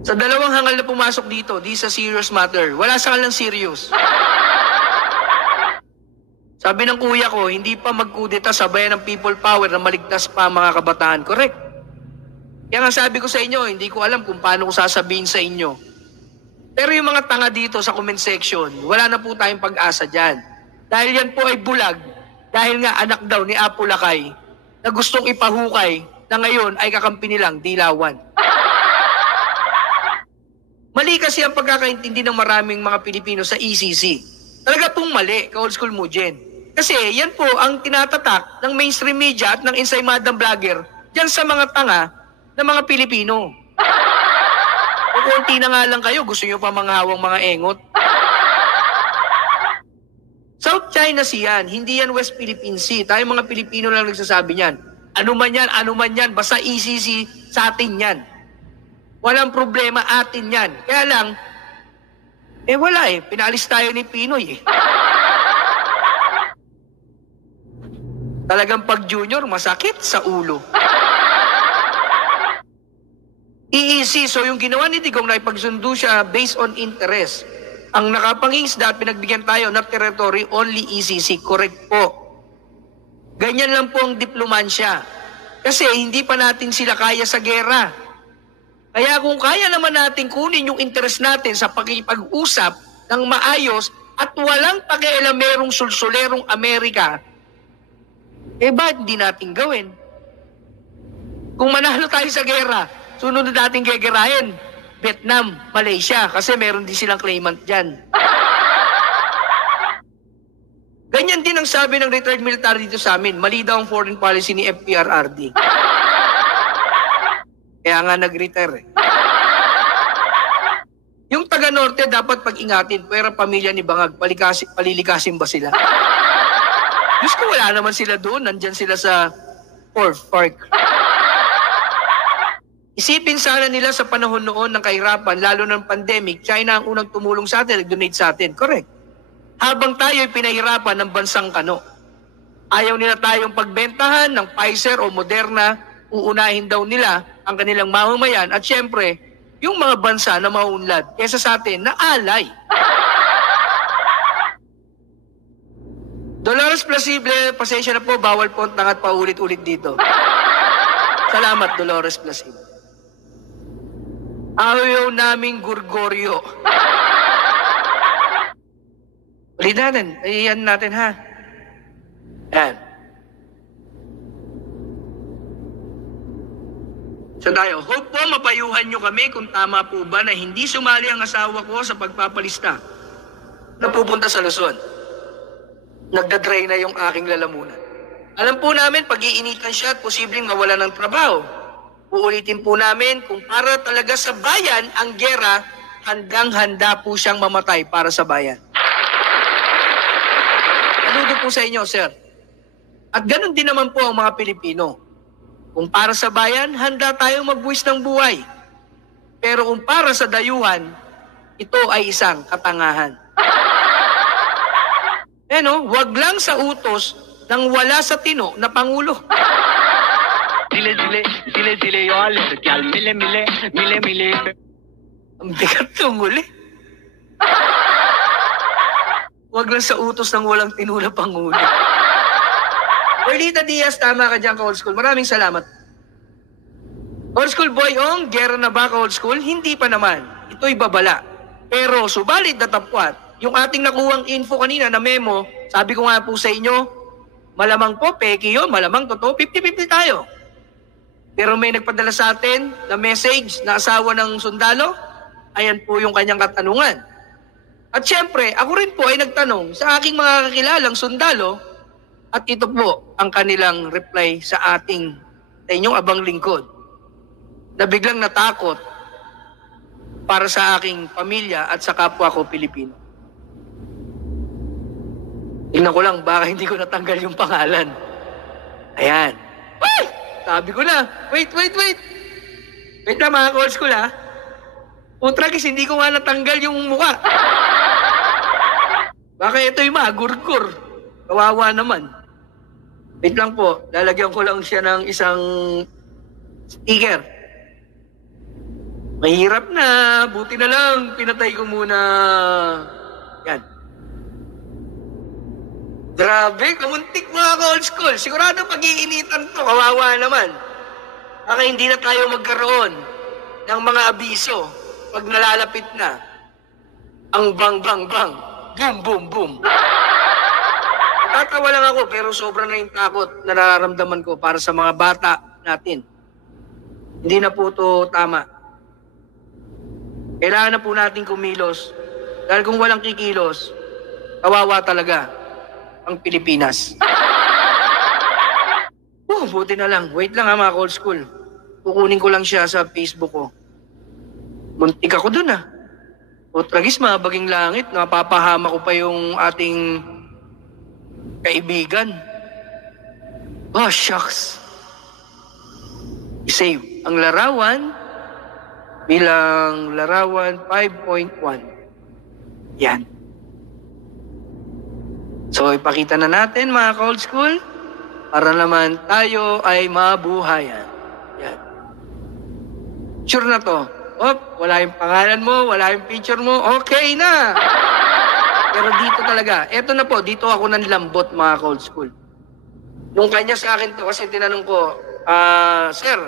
Sa dalawang hangal na pumasok dito, di sa serious matter, wala sa kalang serious. Sabi ng kuya ko, hindi pa magkudeta sabayan ng people power na maligtas pa ang mga kabataan. Correct. Kaya nga sabi ko sa inyo, hindi ko alam kung paano ko sasabihin sa inyo. Pero yung mga tanga dito sa comment section, wala na po tayong pag-asa dyan. Dahil yan po ay bulag, dahil nga anak daw ni Apo Lakay na gustong ipahukay na ngayon ay kakampi nilang Dilawan. Mali kasi ang pagkakaintindi ng maraming mga Pilipino sa ECC. Talaga pong mali, ka-old school mo dyan. Kasi yan po ang tinatatak ng mainstream media at ng insaymadang vlogger dyan sa mga tanga ng mga Pilipino. Kung konti na nga lang kayo, gusto nyo pa manghawang mga engot. South China Sea yan, hindi yan West Philippine Sea. Tayo mga Pilipino lang nagsasabi niyan. Ano man yan, basta ECC sa atin yan. Walang problema, atin yan. Kaya lang, wala pinalis tayo ni Pinoy Talagang pag junior, masakit sa ulo. EEC, so yung ginawa ni Digong na ipagsundo siya based on interest. Ang nakapangingisda at pinagbigyan tayo ng territory, only ECC. Correct po. Ganyan lang po ang diplomansya. Kasi hindi pa natin sila kaya sa gera. Kaya kung kaya naman natin kunin yung interest natin sa pakipag-usap ng maayos at walang pakialamerong sulsulerong Amerika, ba't hindi natin gawin? Kung manalo tayo sa gera, sunod na natin gegerahin, Vietnam, Malaysia, kasi meron din silang claimant dyan. Ganyan din ang sabi ng retired military dito sa amin, mali daw ang foreign policy ni FPRRD. Kaya nga nag-retire Yung taga-norte dapat pag-ingatin, pero pamilya ni Bangag, palilikasin ba sila? Diyos ko, wala naman sila doon. Nandyan sila sa Fourth Park. Isipin sana nila sa panahon noon ng kahirapan, lalo ng pandemic, China ang unang tumulong sa atin, nag-donate sa atin. Correct. Habang tayo ay pinahirapan ng bansang kano. Ayaw nila tayong pagbentahan ng Pfizer o Moderna, uunahin daw nila ang kanilang mamamayan at syempre, yung mga bansa na maunlad kesa sa atin na alay. Dolores Plasible, pasensya na po, bawal po ang tangat pa ulit-ulit dito. Salamat, Dolores Plasible. Ayaw naming Gurgoryo. Ulit natin. Iyan natin, ha? Yan. So tayo, hope po mapayuhan nyo kami kung tama po ba na hindi sumali ang asawa ko sa pagpapalista na pupunta sa Luzon. Nagdadry na yung aking lalamunan. Alam po namin, pag-iinitan siya at posibleng mawala ng trabaho. Uulitin po namin kung para talaga sa bayan ang gera, handang-handa po siyang mamatay para sa bayan. Saludo po sa inyo, sir. At ganun din naman po ang mga Pilipino. Kung para sa bayan, handa tayong magbuwis ng buhay. Pero kung para sa dayuhan, ito ay isang katangahan. Wag lang sa utos ng wala sa tino na Pangulo. Dile, dile, dile, dile, yo alergial, mile, mile, mile, mile. Ang bigat ng uli. Wag lang sa utos ng walang tinula Pangulo. Erlita Diaz, tama ka dyan ka old school. Maraming salamat. Old school boy, gera na ba ka old school? Hindi pa naman. Ito'y babala. Pero subalit na tapwat, yung ating nakuhang info kanina na memo, sabi ko nga po sa inyo, malamang po, peki yun, malamang totoo, 50-50 tayo. Pero may nagpadala sa atin na message na asawa ng sundalo, ayan po yung kanyang katanungan. At syempre, ako rin po ay nagtanong sa aking mga kakilalang sundalo, at ito po ang kanilang reply sa inyong abang lingkod, na biglang natakot para sa aking pamilya at sa kapwa ko Pilipino. Tingnan ko lang, baka hindi ko natanggal yung pangalan. Ayan. Ay! Sabi ko na, wait. Wait na mga ka-old school, ha? Tragis, hindi ko nga natanggal yung mukha. Baka ito'y magurgur. Kawawa naman. Wait lang po, lalagyan ko lang siya ng isang sticker. Mahirap na, buti na lang, pinatay ko muna. Yan. Grabe, kamuntik mga ka-old school. Sigurado pag-iinitan to, kawawa naman. Baka hindi na tayo magkaroon ng mga abiso pag nalalapit na ang bang. Boom, boom, boom. Tatawa lang ako pero sobra na yung takot na nararamdaman ko para sa mga bata natin. Hindi na po ito tama. Kailangan na po natin kumilos. Dahil kung walang kikilos, kawawa talaga ang Pilipinas. Buti na lang. Wait lang ha mga old school. Kukunin ko lang siya sa Facebook ko. Muntik ako dun ha. Tragis, mabaging langit. Napapahama ko pa yung ating kaibigan. Shucks. I-save ang larawan bilang larawan 5.1. Yan. So, ipakita na natin mga ka-old school para naman tayo ay mabuhayan. Yan. Sure na to. Wala yung pangalan mo, wala yung picture mo, okay na. Pero dito talaga, eto na po, dito ako ng lambot mga ka-old school. Nung kanya sa akin to, kasi tinanong ko, Sir,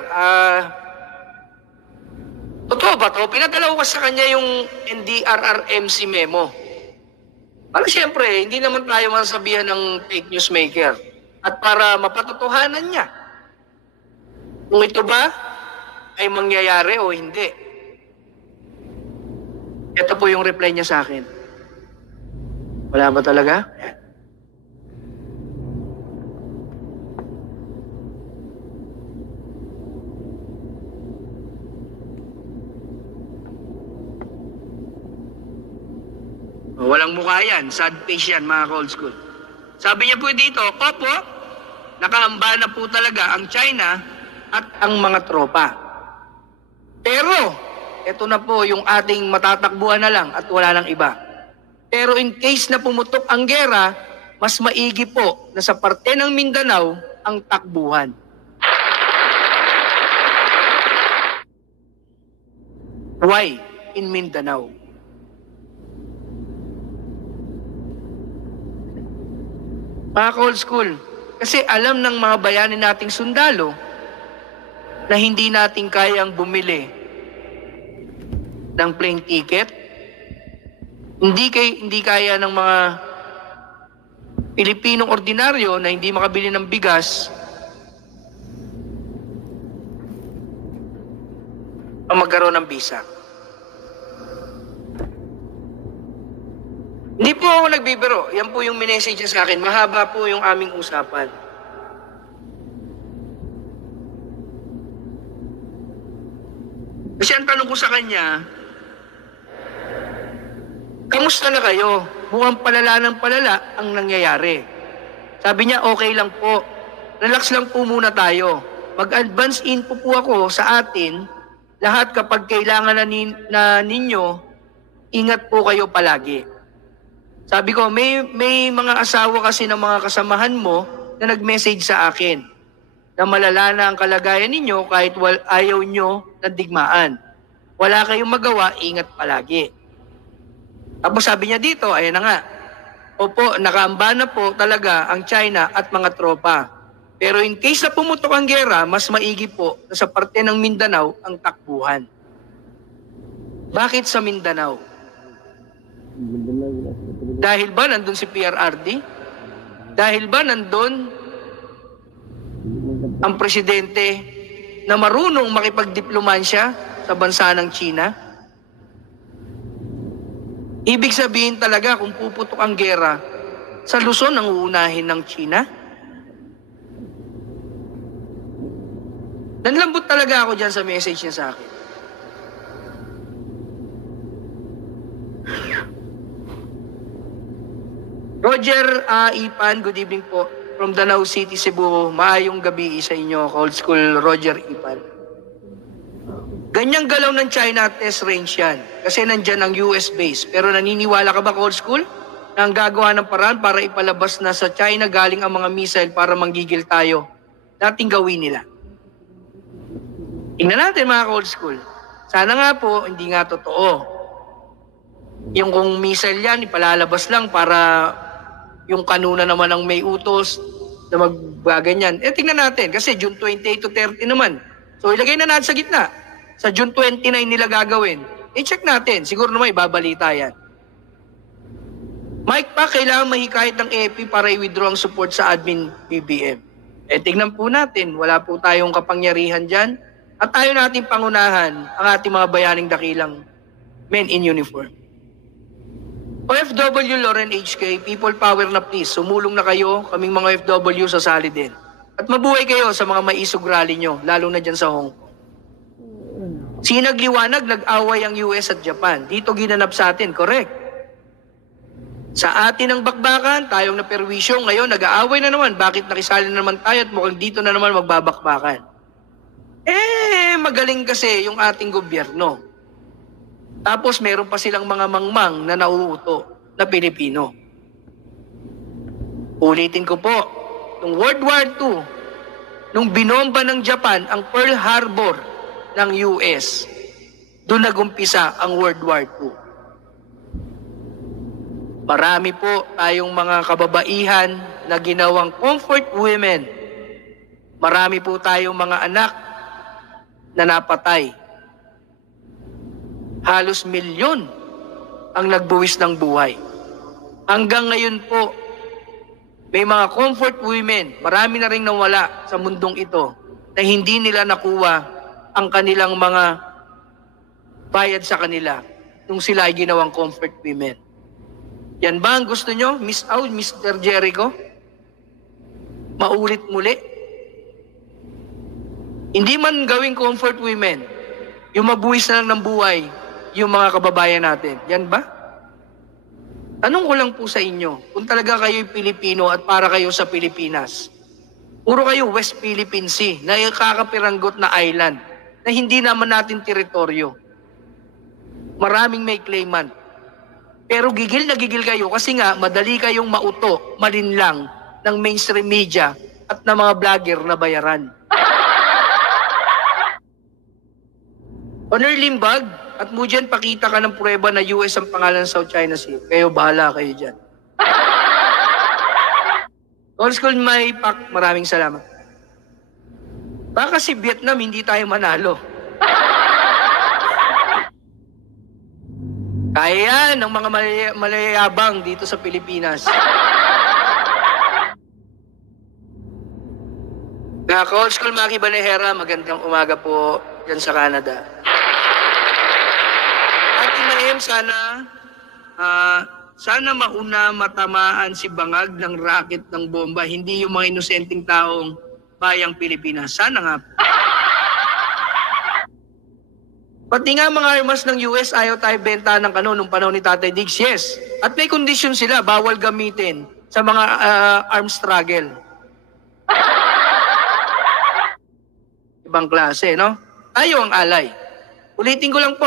totoo ba to? Pinadala ko sa kanya yung NDRRMC memo. Para siyempre, hindi naman tayo masasabihan ng fake news maker. At para mapatotohanan niya, kung ito ba ay mangyayari o hindi. Ito po yung reply niya sa akin. Wala ba talaga? Walang mukha yan. Sad face yan, mga old school. Sabi niya po dito, Opo, nakaamba na po talaga ang China at ang mga tropa. Pero, ito na po yung ating matatakbuhan na lang at wala nang iba. Pero in case na pumutok ang gera, mas maigi po na sa parte ng Mindanao ang takbuhan. Why in Mindanao? Mga ka-old school, kasi alam ng mga bayani nating sundalo na hindi natin kayang bumili ng plane ticket, hindi kaya ng mga Pilipinong ordinaryo na hindi makabili ng bigas ang magkaroon ng visa. Hindi po ako nagbibiro. Yan po yung minessage niya sa akin. Mahaba po yung aming usapan. Kasi ang tanong ko sa kanya, kamusta na kayo? Mukhang palala ng palala ang nangyayari. Sabi niya, okay lang po. Relax lang po muna tayo. Mag-advance info po ako sa atin. Lahat kapag kailangan na ninyo, ingat po kayo palagi. Sabi ko, may mga asawa kasi ng mga kasamahan mo na nag-message sa akin na malala na ang kalagayan ninyo kahit ayaw nyo ng digmaan. Wala kayong magawa, ingat palagi. Tapos sabi niya dito, ayan na nga, opo, nakaamba na po talaga ang China at mga tropa. Pero in case na pumutok ang gera, mas maigi po na sa parte ng Mindanao ang takbuhan. Bakit sa Mindanao? Dahil ba nandun si PRRD? Dahil ba nandun ang presidente na marunong makipagdiplomansya sa bansa ng China? Ibig sabihin talaga kung puputok ang gera, sa Luzon ang uunahin ng China? Nanlambot talaga ako dyan sa message niya sa akin. Roger Ipan, good evening po. From Danau City, Cebu. Maayong gabi sa inyo, old school Roger Ipan. Ganyang galaw ng China test range yan. Kasi nandyan ang US base. Pero naniniwala ka ba, old school, na ang gagawa ng paraan para ipalabas na sa China galing ang mga missile para manggigil tayo? Dating gawin nila. Tingnan natin mga old school. Sana nga po, hindi nga totoo. Yung kung missile yan, ipalalabas lang para yung kanuna naman ang may utos na magbaganyan. Tingnan natin, kasi June 28 to 30 naman. So ilagay na natin sa gitna. Sa June 29 nila gagawin. Check natin, siguro naman ibabalita yan. Mike pa, kailangan mahikayat ng EPI para i-withdraw ang support sa admin BBM. Tingnan po natin, wala po tayong kapangyarihan dyan. At tayo natin pangunahan ang ating mga bayaning dakilang men in uniform. OFW Loren HK, people power na please. Sumulong na kayo, kaming mga OFW sasali din. At mabuhay kayo sa mga maisog rally nyo, lalo na dyan sa Hong Kong. Sinagliwanag, nag-away ang US at Japan. Dito ginanap sa atin, correct? Sa atin ang bakbakan, tayong naperwisyo, ngayon nag-aaway na naman. Bakit nakisali na naman tayo at mukhang dito na naman magbabakbakan? Magaling kasi yung ating gobyerno. Tapos meron pa silang mga mangmang na nauuto na Pilipino. Ulitin ko po, nung World War II, nung binomba ng Japan ang Pearl Harbor ng US, doon nagumpisa ang World War II. Marami po tayong mga kababaihan na ginawang comfort women. Marami po tayong mga anak na napatay. Halos milyon ang nagbuwis ng buhay. Hanggang ngayon po, may mga comfort women, marami na rin nawala sa mundong ito na hindi nila nakuha ang kanilang mga bayad sa kanila nung sila ay ginawang comfort women. Yan ba ang gusto nyo, Miss Mr. Jericho? Maulit muli? Hindi man gawing comfort women, yung mabuwis na lang ng buhay, yung mga kababayan natin. Yan ba? Tanong ko lang po sa inyo, kung talaga kayo'y Pilipino at para kayo sa Pilipinas, puro kayo West Philippine Sea, na kakapiranggot na island. na hindi naman natin teritoryo. Maraming may claimant. Pero gigil na gigil kayo kasi nga madali kayong mauto, malinlang ng mainstream media at ng mga vlogger na bayaran. Honor Limbag at Mujan, pakita ka ng prueba na US ang pangalan ng South China Sea. Kayo, bahala kayo dyan. Old School May Pak, maraming salamat. Baka si Vietnam hindi tayo manalo. Kaya yan ng mga malayayabang dito sa Pilipinas. Old School Maki Banehera, magandang umaga po dyan sa Canada. At Inaem, sana mauna matamaan si Bangag ng racket ng bomba, hindi yung mga inosenteng taong bayang Pilipinas. Sana nga. Pati nga mga armas ng US, ayaw tayo benta ng nung panahon ni Tatay Diggs. Yes. At may condition sila, bawal gamitin sa mga armed struggle. Ibang klase, no? Tayo ang alay. Ulitin ko lang po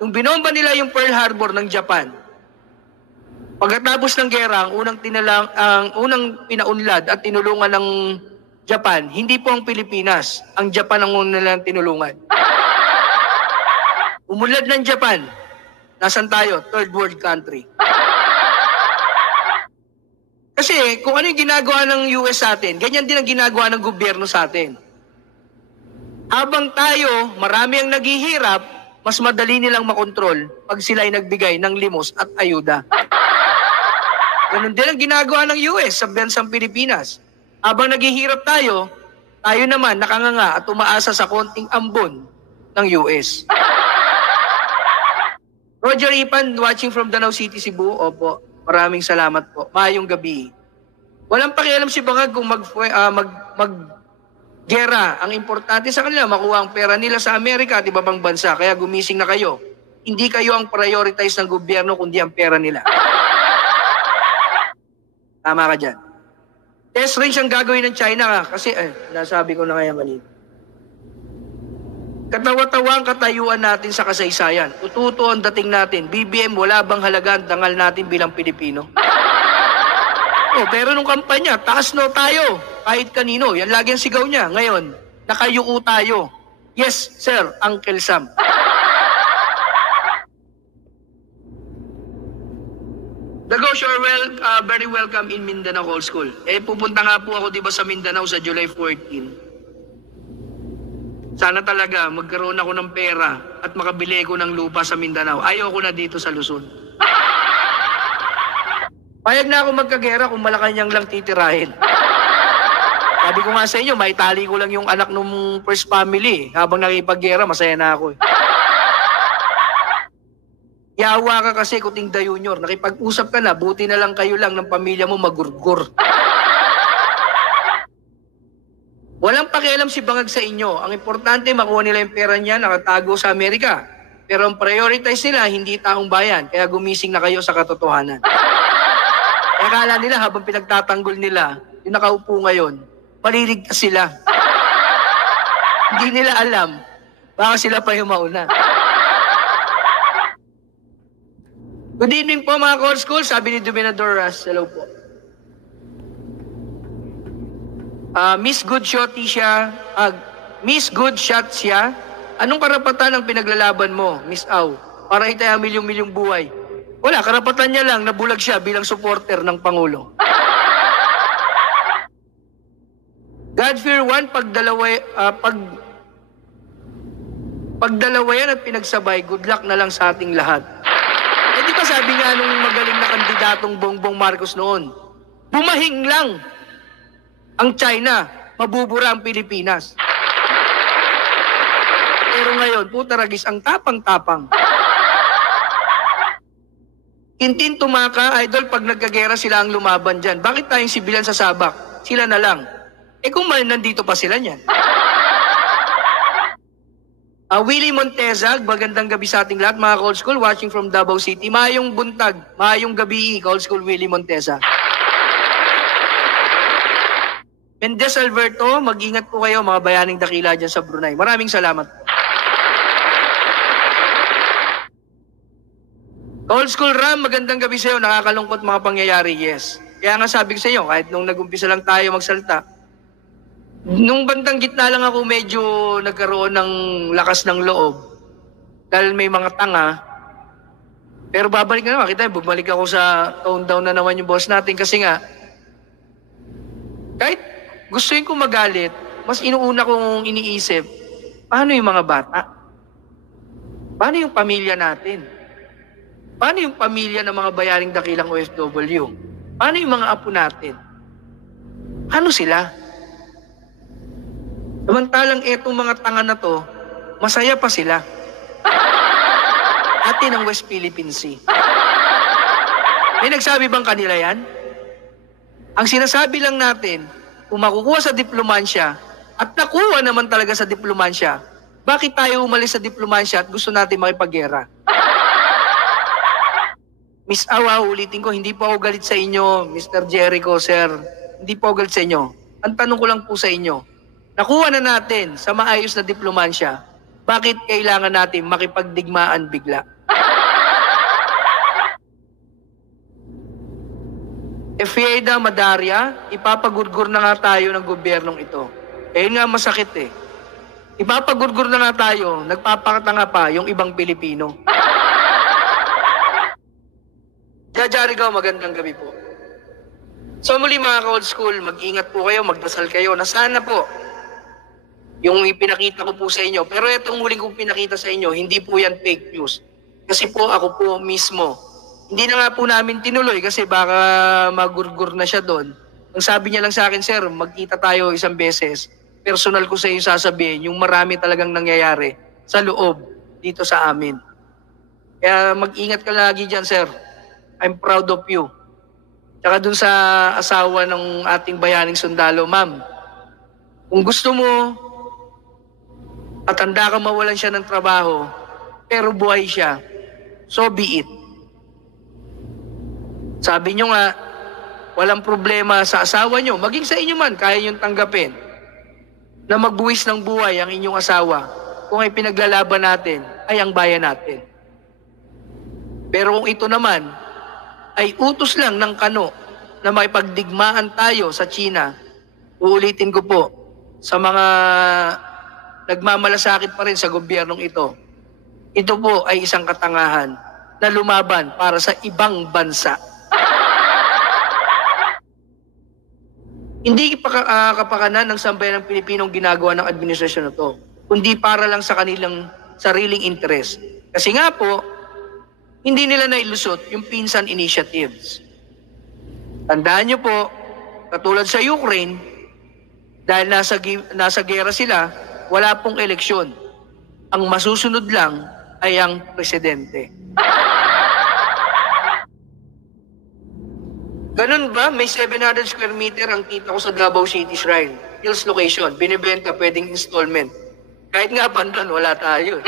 yung binomba nila yung Pearl Harbor ng Japan, pagkatapos ng gera, ang unang pinaunlad at tinulungan ng Japan, hindi po ang Pilipinas. Ang Japan ang unang nilang tinulungan. Umunlad ng Japan, nasan tayo? Third world country. Kasi kung ano yung ginagawa ng US sa atin, ganyan din ang ginagawa ng gobyerno sa atin. Habang tayo, marami ang naghihirap, mas madali nilang makontrol pag sila ay nagbigay ng limos at ayuda. Ganun din ang ginagawa ng US sa bansang Pilipinas. Habang naghihirap tayo, tayo naman nakanganga at umaasa sa konting ambon ng US. Roger Ipan, watching from Danau City, Cebu. Opo, maraming salamat po. Maayong gabi. Walang pakialam si Bangag kung gera. Ang importante sa kanila, makuha ang pera nila sa Amerika at iba pang bansa. Kaya gumising na kayo. Hindi kayo ang prioritize ng gobyerno, kundi ang pera nila. Tama ka dyan. Test range ang gagawin ng China kasi, nasabi ko na kaya mali. Katawa-tawa ang katayuan natin sa kasaysayan. Tututo ang dating natin. BBM, wala bang halaga ang dangal natin bilang Pilipino? Pero nung kampanya, taas no tayo. Kahit kanino, yan lagi ang sigaw niya. Ngayon, nakayuko tayo. Yes, sir, Uncle Sam. Dagos, you're very welcome in Mindanao Old School. Pupunta nga po ako diba sa Mindanao sa July 14. Sana talaga magkaroon ako ng pera at makabili ko ng lupa sa Mindanao. Ayoko na dito sa Luzon. Payag na ako magkagera kung Malacanang lang titirahin. Sabi ko nga sa inyo, maitali ko lang yung anak ng first family. Habang nakipaggera, masaya na ako. Yawa ka kasi, Kuting Da Junior. Nakipag-usap ka na, buti na lang kayo lang ng pamilya mo magurgur. Walang pakialam si Bangag sa inyo. Ang importante, makuha nila yung pera niya, nakatago sa Amerika. Pero ang prioritize nila, hindi taong bayan. Kaya gumising na kayo sa katotohanan. Kaya akala nila, habang pinagtatanggol nila, yung nakaupo ngayon, maliligtas sila. Hindi nila alam. Baka sila pa yung mauna. Good evening po mga Core School. Sabi ni Dominador Ras. Hello po. Miss Good Shot siya. Miss Good Shot siya. Anong karapatan ang pinaglalaban mo, Miss Au? Para itaya milyong-milyong buhay. Wala, karapatan niya lang na bulag siya bilang supporter ng Pangulo. God-fear 1, pagdalawa yan at pinagsabay, good luck na lang sa ating lahat. Di ba sabi nga nung magaling na kandidatong Bongbong Marcos noon, bumahing lang ang China, mabubura ang Pilipinas. Pero ngayon, puta ragis, ang tapang-tapang. Tintin tumaka, idol, pag nagkagera sila ang lumaban dyan. Bakit tayong sibilan sa sabak? Sila na lang. Kung nandito pa sila niyan. Willie Montezag, magandang gabi sa ating lahat, mga Cold School, watching from Davao City. Maayong buntag, maayong gabi, Cold School Willie Montezag. Mendez Alberto, mag-ingat po kayo mga bayaning dakila dyan sa Brunei. Maraming salamat. Old School Ram, magandang gabi sa'yo. Nakakalungkot mga pangyayari, yes. Kaya nga sabi ko sa iyo, kahit nung nag-umpisa lang tayo magsalta, nung bandang gitna lang ako medyo nagkaroon ng lakas ng loob dahil may mga tanga. Pero babalik na naman, kita bumalik ako sa tone down na naman yung boss natin kasi nga, kahit gustuin ko magalit, mas inuuna kong iniisip, paano yung mga bata? Paano yung pamilya natin? Paano yung pamilya ng mga bayaring dakilang OFW? Paano yung mga apo natin? Ano sila? Samantalang etong mga tanga na to, masaya pa sila. Atin ang West Philippine Sea. May nagsabi bang kanila yan? Ang sinasabi lang natin, kung makukuha sa diplomansya at nakuha naman talaga sa diplomansya, bakit tayo umalis sa diplomansya at gusto natin makipaggera? Miss Awa, ulitin ko, hindi po ako galit sa inyo, Mr. Jericho, sir. Hindi po ako galit sa inyo. Ang tanong ko lang po sa inyo, nakuha na natin sa maayos na diplomansya, bakit kailangan natin makipagdigmaan bigla? Fieda Madaria, ipapagurgur na nga tayo ng gobyernong ito. Eh nga masakit eh. Ipapagurgur na nga tayo, nagpapakatanga pa yung ibang Pilipino. Jarigaw, magandang gabi po. So muli mga ka-old school, mag-ingat po kayo, magdasal kayo na sana po yung ipinakita ko po sa inyo. Pero itong huling kong pinakita sa inyo, hindi po yan fake news. Kasi po ako po mismo, hindi na nga po namin tinuloy kasi baka magurgur na siya doon. Ang sabi niya lang sa akin, sir, magkita tayo isang beses. Personal ko sa iyo sasabihin, yung marami talagang nangyayari sa loob dito sa amin. Kaya mag-ingat ka lagi dyan, sir. I'm proud of you. Tsaka dun sa asawa ng ating bayaning sundalo, ma'am, kung gusto mo at handa ka mawalan siya ng trabaho, pero buhay siya, so be it. Sabi nyo nga, walang problema sa asawa nyo, maging sa inyo man, kaya nyo tanggapin, na magbuwis ng buhay ang inyong asawa kung ay pinaglalaban natin ay ang bayan natin. Pero kung ito naman ay utos lang ng kano na makipagdigmaan tayo sa China, uulitin ko po sa mga nagmamalasakit pa rin sa gobyernong ito, ito po ay isang katangahan na lumaban para sa ibang bansa. Hindi kapakanan ng sambayan ng Pilipinong ginagawa ng administrasyon na to, kundi para lang sa kanilang sariling interes. Kasi nga po, hindi nila nailusot yung pinsan initiatives. Tandaan nyo po, katulad sa Ukraine, dahil nasa gera sila, wala pong eleksyon. Ang masusunod lang ay ang presidente. Ganun ba? May 700 square meter ang kita ko sa Davao City Shrine. Hills location, binibenta, pwedeng installment. Kahit nga pantan, wala tayo.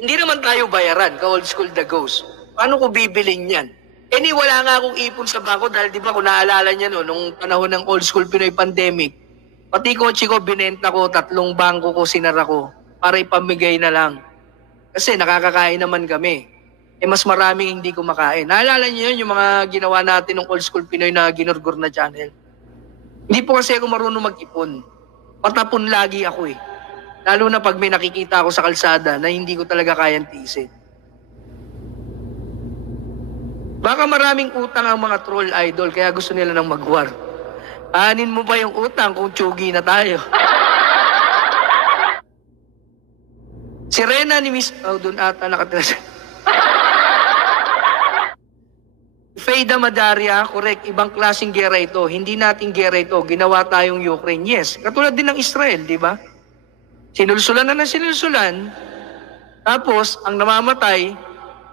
Hindi naman tayo bayaran, ka-old school the ghost. Paano ko bibilin yan? Wala nga akong ipon sa bangko dahil di ba kung naalala niya no, nung panahon ng old school Pinoy pandemic, pati kotse ko, binenta ko, 3 bangko ko, sinara ko para ipamigay na lang. Kasi nakakakain naman kami. Mas maraming hindi kumakain. Naalala niyo yun, yung mga ginawa natin ng old school Pinoy na ginurgur na channel? Hindi po kasi ako marunong mag-ipon. Patapon lagi ako eh. Lalo na pag may nakikita ako sa kalsada na hindi ko talaga kayang tiisin. Baka maraming utang ang mga troll idol kaya gusto nila nang mag-war. Anin mo pa yung utang kung tsugi na tayo. Si Rena ni Miss... Oh, doon ata nakatira siya. Fieda Madaria, correct, ibang klaseng gera ito. Hindi nating gera ito. Ginawa tayong Ukraine. Yes, katulad din ng Israel, di ba? Sinulsulan na sinulsulan. Tapos, ang namamatay,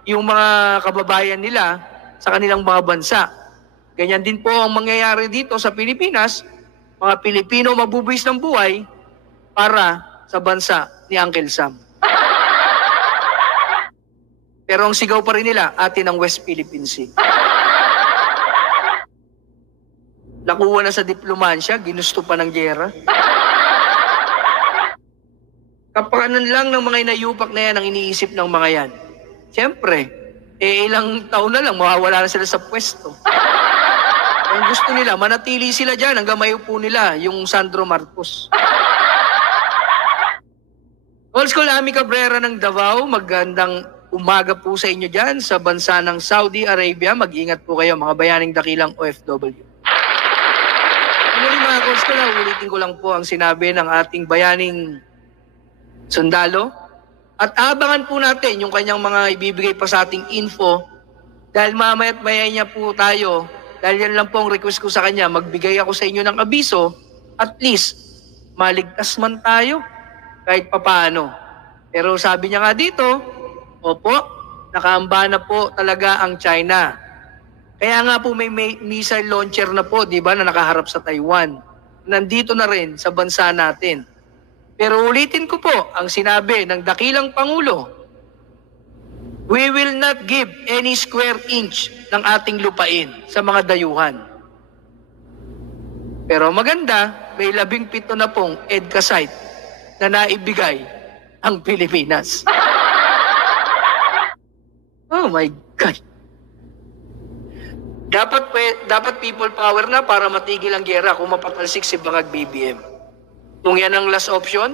yung mga kababayan nila sa kanilang mga bansa. Ganyan din po ang mangyayari dito sa Pilipinas. Mga Pilipino mabubuwis ng buhay para sa bansa ni Uncle Sam. Pero ang sigaw pa rin nila, atin ang West Philippine Sea. Nakuha na sa diplomansya, ginusto pa ng gera. Kapakanan lang ng mga inayupak na yan ang iniisip ng mga yan. Siyempre, ilang taon na lang, mawawala na sila sa pwesto. Ang gusto nila, manatili sila dyan hanggang maiupo nila yung Sandro Marcos. Old School Ami Cabrera ng Davao, magandang umaga po sa inyo dyan sa bansa ng Saudi Arabia. Mag-ingat po kayo mga bayaning dakilang OFW. Muli mga Old School, ulitin ko lang po ang sinabi ng ating bayaning sundalo. At abangan po natin yung kanyang mga ibibigay pa sa ating info dahil mamaya't maya niya po tayo. Dahil yan lang po ang request ko sa kanya, magbigay ako sa inyo ng abiso, at least maligtas man tayo kahit papaano. Pero sabi niya nga dito, opo, nakaamba na po talaga ang China. Kaya nga po may missile launcher na po, di ba, na nakaharap sa Taiwan. Nandito na rin sa bansa natin. Pero ulitin ko po ang sinabi ng dakilang Pangulo, we will not give any square inch ng ating lupain sa mga dayuhan. Pero maganda, may 17 na pong EDCA site na naibigay ang Pilipinas. Oh my God. Dapat people power na para matigil ang gera kung mapatalsik si Bangag BBM. Kung yan ang last option,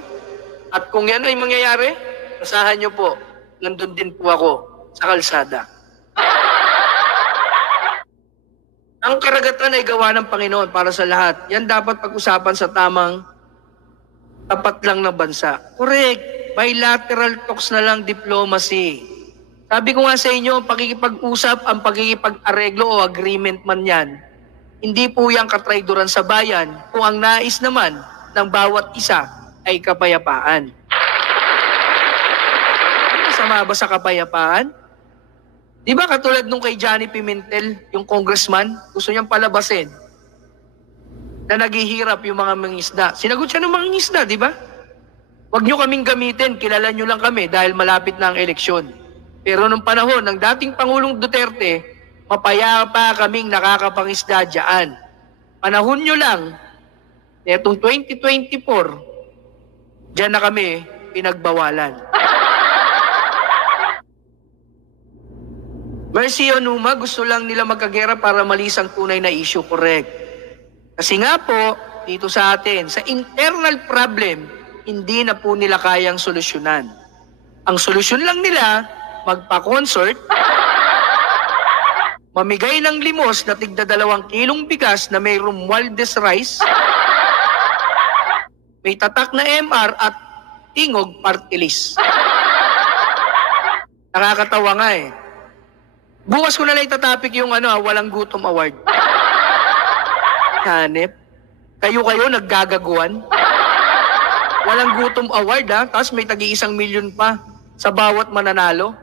at kung yan ay mangyayari, asahan nyo po, nandun din po ako sa kalsada. Ang karagatan ay gawa ng Panginoon para sa lahat. Yan dapat pag-usapan sa tamang tapat lang ng bansa. Correct. Bilateral talks na lang, diplomacy. Sabi ko nga sa inyo, pakikipag-usap, ang pakikipag-areglo o agreement man yan, hindi po yung katraidoran sa bayan kung ang nais naman ng bawat isa ay kapayapaan. Masama ba sa kapayapaan? Di ba katulad nung kay Johnny Pimentel, yung congressman, gusto niyang palabasin na naghihirap yung mga mangisda. Sinagot siya ng mangisda, di ba? Huwag nyo kaming gamitin, kilala nyo lang kami dahil malapit na ang eleksyon. Pero nung panahon ng dating Pangulong Duterte, mapayapa kaming nakakapangisda dyan. Panahon nyo lang, netong 2024, dyan na kami pinagbawalan. Mercy Onuma, gusto lang nila magkagera para malis ang tunay na issue, correct. Kasi nga po, dito sa atin, sa internal problem, hindi na po nila kayang solusyonan. Ang solusyon lang nila, magpa-concert, mamigay ng limos na tigda 2 kilong bigas na may Romualdez rice, may tatak na MR at tingog party list. Nakakatawa nga eh. Bukas ko na lang itatapik yung walang gutom award. Hanep. Kayo naggagaguan. Walang gutom award ha, tapos may tagi-1 milyon pa sa bawat mananalo.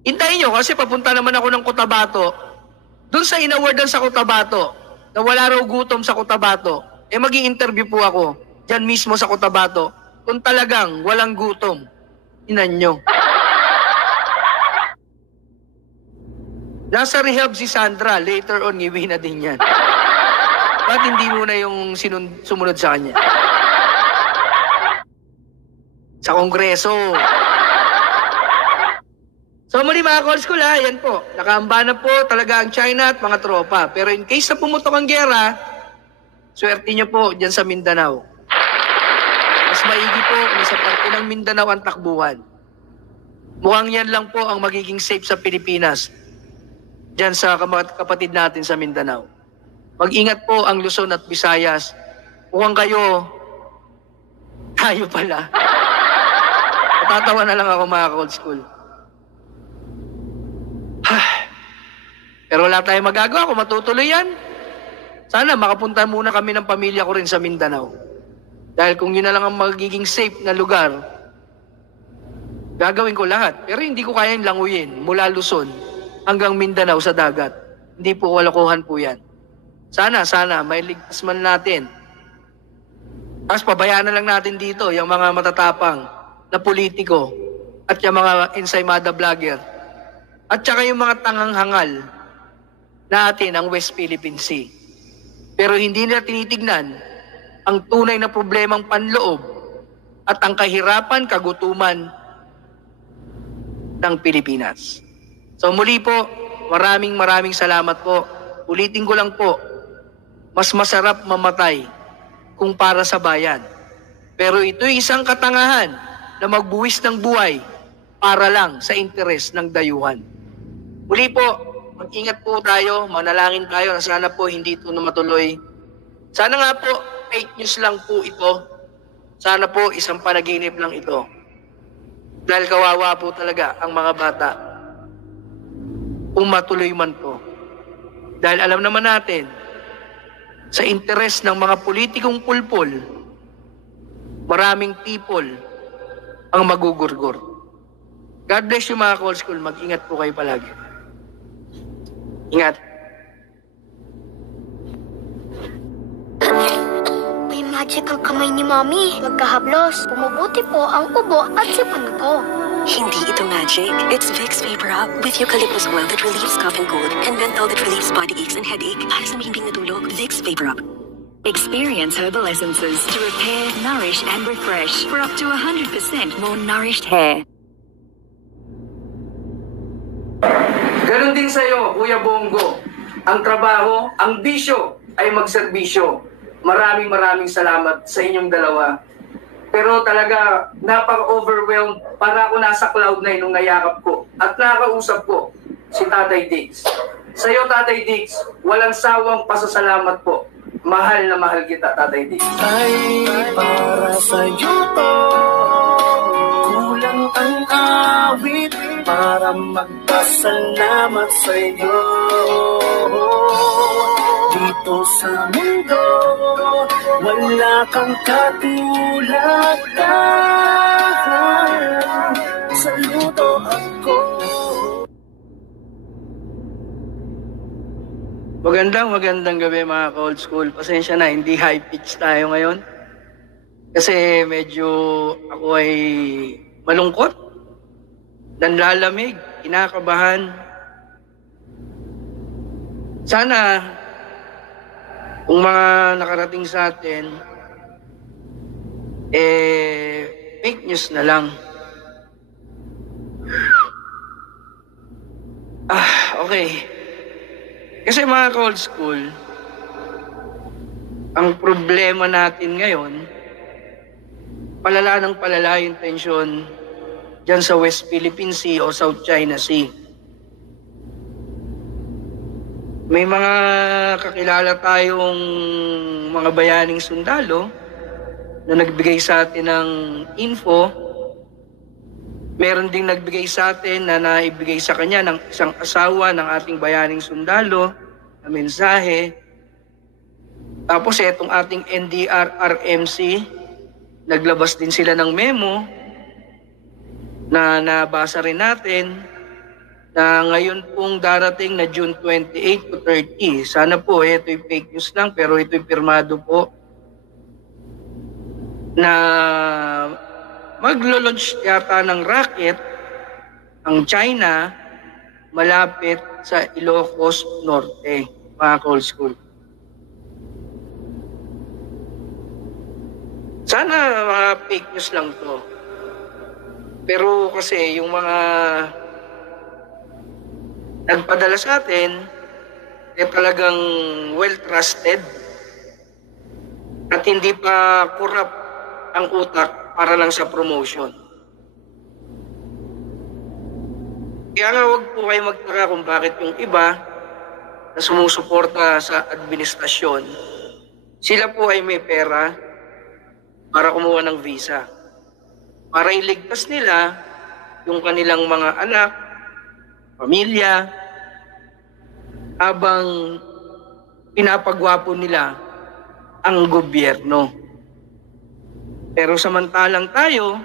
Hintayin nyo kasi papunta naman ako ng Cotabato. Doon sa inawardan sa Cotabato, na wala raw gutom sa Cotabato, magi-interview po ako dyan mismo sa Cotabato kung talagang walang gutom. Inan nyo. Nasa rehab si Sandra, later on iwi na din yan. Ba't hindi mo na yung sumunod sa kanya? Sa Kongreso. So muli mga Old School yan po. Nakaamba na po talaga ang China at mga tropa. Pero in case na pumutok ang gera, swerte nyo po dyan sa Mindanao. Mas maigi po na sa parte ng Mindanao ang takbuhan. Mukhang yan lang po ang magiging safe sa Pilipinas. Dyan sa kapatid natin sa Mindanao. Mag-ingat po ang Luzon at Visayas. Mukhang kayo, tayo pala. Natatawa na lang ako mga Old School. Pero wala tayong magagawa kung matutuloy yan. Sana makapunta muna kami ng pamilya ko rin sa Mindanao. Dahil kung yun na lang ang magiging safe na lugar, gagawin ko lahat. Pero hindi ko kayang languyin mula Luzon hanggang Mindanao sa dagat. Hindi po walokohan po yan. Sana, may ligtas man natin. Tapos pabayaan na lang natin dito yung mga matatapang na politiko at yung mga ensaymada vlogger at saka yung mga tangang hangal natin ang West Philippine Sea. Pero hindi nila tinitignan ang tunay na problemang panloob at ang kahirapan, kagutuman ng Pilipinas. So muli po, maraming salamat po. Ulitin ko lang po, mas masarap mamatay kung para sa bayan. Pero ito'y isang katangahan na magbuwis ng buhay para lang sa interes ng dayuhan. Muli po, mag-ingat po tayo, manalangin tayo na sana po hindi ito na matuloy. Sana nga po, fake news lang po ito. Sana po, isang panaginip lang ito. Dahil kawawa po talaga ang mga bata kung matuloy man po. Dahil alam naman natin, sa interes ng mga politikong pulpol, maraming people ang magugurgur. God bless you mga Call School. Mag-ingat po kayo palagi. Ingat. May magical kamay ni Mommy. Pagkahablos, bumubuti po ang ubo at sipon ko. Hindi ito magic. It's Vicks Vapor Up with eucalyptus oil that relieves cough and cold and menthol that relieves body aches and headache. Para sa mahimbing na tulog, Vicks Vapor Up. Experience herbal essences to repair, nourish, and refresh for up to 100% more nourished hair. Ganon din sa'yo, Kuya Bongo. Ang trabaho, ang bisyo ay magserbisyo. Maraming salamat sa inyong dalawa. Pero talaga, napaka-overwhelmed. Para ako nasa cloud nine nung nayakap ko at nakausap ko si Tatay Diggs. Sa'yo, Tatay Diggs, walang sawang pasasalamat po. Mahal na mahal kita, Tatay Diggs. Ay para sa'yo to, kulang ang awit para magpasalamat sa'yo. Dito sa mundo, wala kang katulad. Saludo ako. Magandang gabi mga ka-old school. Pasensya na, hindi high pitch tayo ngayon. Kasi medyo ako ay malungkot, nanlalamig, kinakabahan. Sana, kung mga nakarating sa atin, fake news na lang. Okay. Kasi mga ka-old school, ang problema natin ngayon, palala ng palala yung tensyon dyan sa West Philippine Sea o South China Sea. May mga kakilala tayong mga bayaning sundalo na nagbigay sa atin ng info. Meron ding nagbigay sa atin na naibigay sa kanya ng isang asawa ng ating bayaning sundalo na mensahe. Tapos itong ating NDRRMC, naglabas din sila ng memo na nabasa rin natin na ngayon pong darating na June 28 to 30. Sana po ito'y fake news lang pero ito'y pirmado po na maglo-launch yata ng rocket ang China malapit sa Ilocos Norte, mga ka-old school. Sana mga fake news lang to. Pero kasi yung mga nagpadala sa atin talagang well-trusted at hindi pa corrupt ang utak para lang sa promotion. Kaya nga huwag po kayo magtaka kung bakit yung iba na sumusuporta sa administrasyon, sila po ay may pera para kumuha ng visa. Para iligtas nila yung kanilang mga anak, pamilya, habang pinapagwapo nila ang gobyerno. Pero samantalang tayo,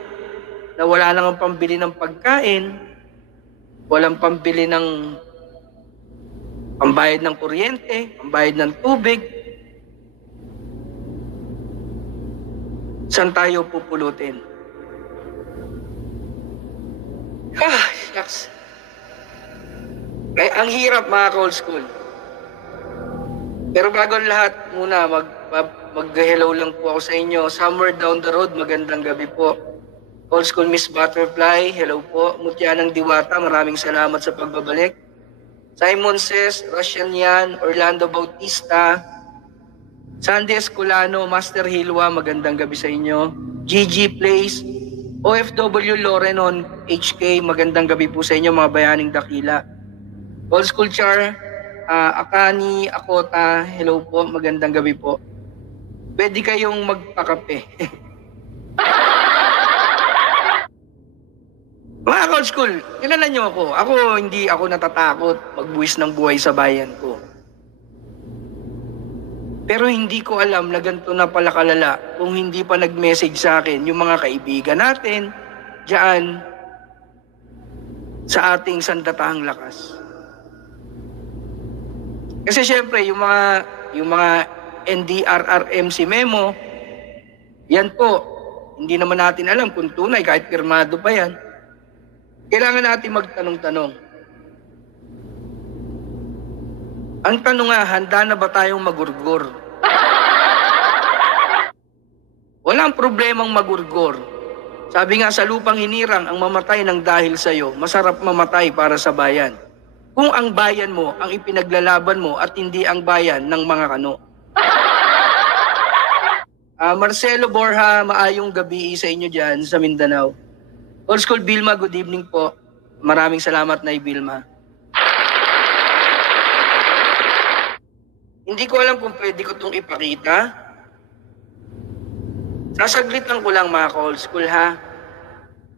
na wala nang pambili ng pagkain, walang pambili ng pambayad ng kuryente, pambayad ng tubig, saan tayo pupulutin? Shucks. Ay, ang hirap mga ka-old school. Pero bago lahat, muna mag-hello lang po ako sa inyo. Somewhere down the road, magandang gabi po. Old School Miss Butterfly, hello po. Mutya ng Diwata, maraming salamat sa pagbabalik. Simon says, Russian yan, Orlando Bautista, Sandy Escolano, Master Hilwa, magandang gabi sa inyo. GG Place, OFW Lorenon, HK, magandang gabi po sa inyo mga bayaning dakila. Old School Char, Akani, Akota, hello po, magandang gabi po. Pwede kayong magpakape. Mga Old School, kilala nyo ako. Hindi ako natatakot magbuwis ng buhay sa bayan ko. Pero hindi ko alam na ganito na pala kalala kung hindi pa nag-message sa akin yung mga kaibigan natin diyan sa ating sandatahang lakas. Kasi syempre, yung mga NDRRMC memo, yan po, hindi naman natin alam kung tunay kahit pirmado pa yan. Kailangan natin magtanong-tanong. Ang tanong nga, handa na ba tayong magurgor? Walang problemang magurgor. Sabi nga sa lupang hinirang, ang mamatay ng dahil sa'yo, masarap mamatay para sa bayan. Kung ang bayan mo ang ipinaglalaban mo at hindi ang bayan ng mga kano. Marcelo Borja, maayong gabi sa inyo dyan sa Mindanao. Old School Vilma, good evening po. Maraming salamat na Vilma. Hindi ko alam kung pwede ko itong ipakita. Sasaglitan ko lang mga ka-Old School ha.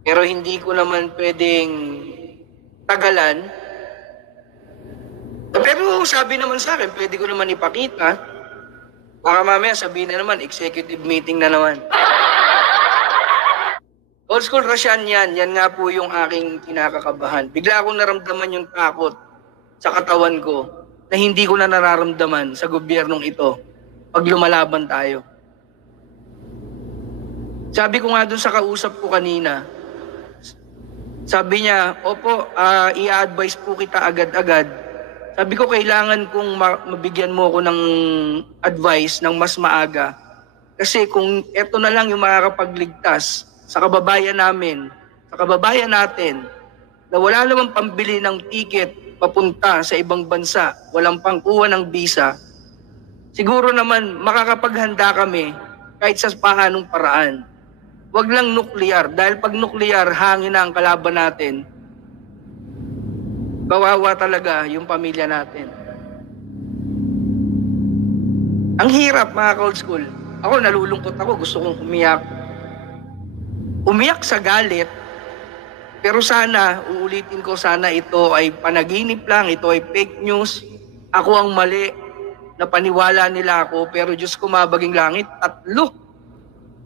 Pero hindi ko naman pwedeng tagalan. Pero sabi naman sa akin, pwede ko naman ipakita. Baka mamaya sabihin na naman, executive meeting na naman. Old School Russian yan nga po yung aking kinakakabahan. Bigla akong naramdaman yung takot sa katawan ko na hindi ko na nararamdaman sa gobyernong ito pag lumalaban tayo. Sabi ko nga dun sa kausap ko kanina, sabi niya, opo, i-advise po kita agad-agad. Sabi ko, kailangan kong mabigyan mo ko ng advice ng mas maaga. Kasi kung eto na lang yung makakapagligtas sa kababayan namin, sa kababayan natin, na wala namang pambili ng ticket papunta sa ibang bansa, walang pangkuha ng visa, siguro naman makakapaghanda kami kahit sa paanong paraan. Huwag lang nuklear, dahil pag nuklear, hangin na ang kalaban natin. Kawawa talaga yung pamilya natin. Ang hirap mga ka-Old School. Ako nalulungkot ako, gusto kong umiyak. Umiyak sa galit, pero sana, uulitin ko, sana ito ay panaginip lang, ito ay fake news. Ako ang mali, napaniwala nila ako, pero Diyos ko mabaging langit, 3.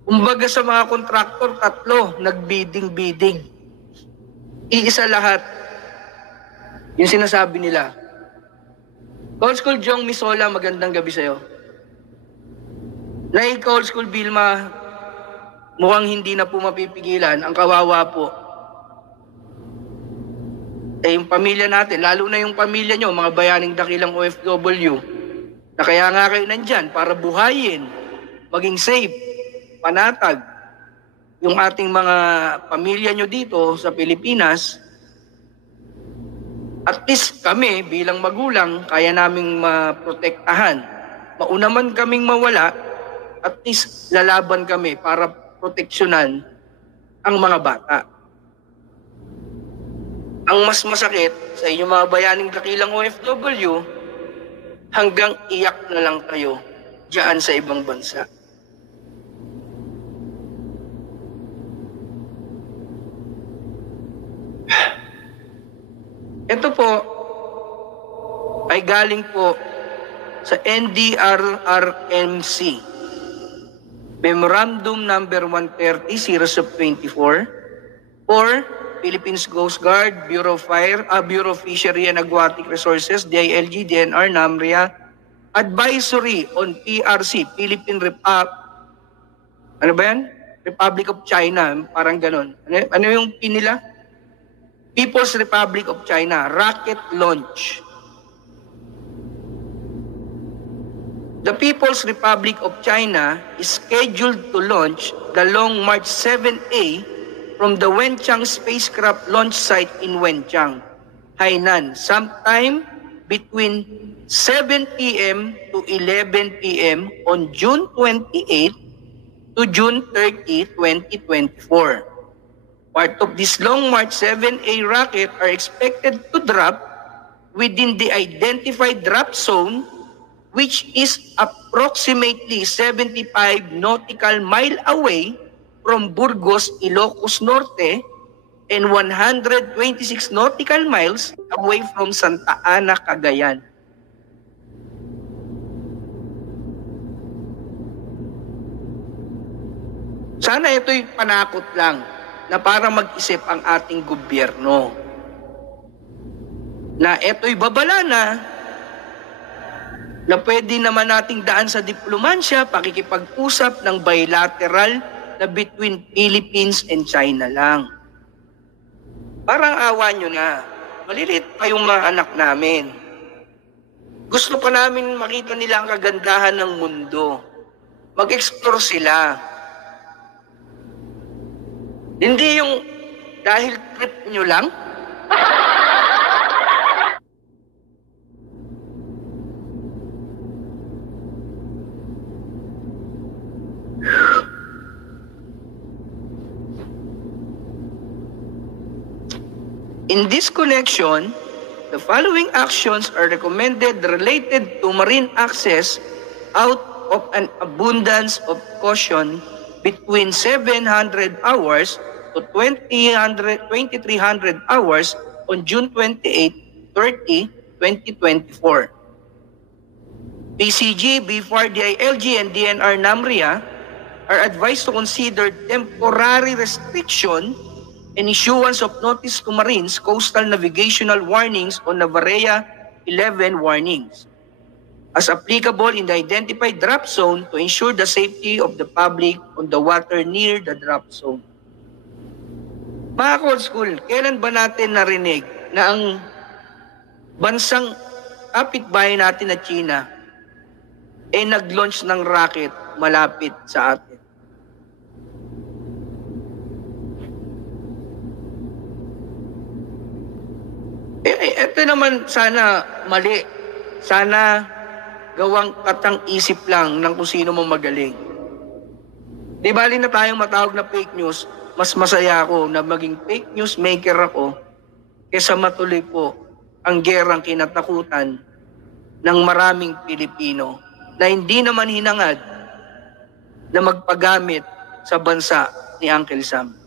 Kumbaga sa mga kontraktor, 3, nagbidding-bidding. Iisa lahat. Yung sinasabi nila. Old School Jong Misola, magandang gabi sa'yo. Like Old School Vilma, mukhang hindi na po mapipigilan. Ang kawawa po. Yung pamilya natin, lalo na yung pamilya nyo, mga bayaning dakilang OFW, na kaya nga kayo nandyan para buhayin, maging safe, panatag, yung ating mga pamilya nyo dito sa Pilipinas. At least kami bilang magulang, kaya naming maprotektahan. Mauna man kaming mawala, at least lalaban kami para proteksyonan ang mga bata. Ang mas masakit sa inyong mga bayaning dakilang OFW, hanggang iyak na lang kayo diyan sa ibang bansa. Ito po ay galing po sa NDRRMC. Memorandum number 130, series of 24, or Philippines Coast Guard, Bureau of Fire, Bureau of Fishery and Aquatic Resources, DILG, DNR, NAMRIA, Advisory on PRC, Republic of China, parang ganon. Ano yung pinila? People's Republic of China, rocket launch. The People's Republic of China is scheduled to launch the Long March 7A from the Wenchang spacecraft launch site in Wenchang, Hainan, sometime between 7 p.m. to 11 p.m. on June 28 to June 30, 2024. Part of this Long March 7A rocket are expected to drop within the identified drop zone, which is approximately 75 nautical mile away from Burgos, Ilocos Norte, and 126 nautical miles away from Santa Ana, Cagayan. Sana ito'y panakot lang na para mag-isip ang ating gobyerno na ito'y babala na pwede naman nating daan sa diplomansya, pakikipag-usap ng bilateral na between Philippines and China lang. Parang awa nyo na. Maliliit pa yung mga anak namin. Gusto pa namin makita nila ang kagandahan ng mundo. Mag-explore sila. Hindi yung dahil trip nyo lang. In this connection, the following actions are recommended related to marine access out of an abundance of caution between 700 hours to 2300 hours on June 28, 30, 2024. PCG, BFAR, DILG, and DNR NAMRIA are advised to consider temporary restriction and issuance of notice to Marines coastal navigational warnings on Navarea 11 warnings, as applicable in the identified drop zone to ensure the safety of the public on the water near the drop zone. Mga Cold School, kailan ba natin narinig na ang bansang kapitbahay natin na China ay nag-launch ng rocket malapit sa atin? Ito naman sana mali. Sana gawang katang-isip lang ng kung sino mo magaling. Di bali na tayong matawag na fake news, mas masaya ako na maging fake news maker ako kaysa matuloy po ang gerang kinatakutan ng maraming Pilipino na hindi naman hinangad na magpagamit sa bansa ni Uncle Sam.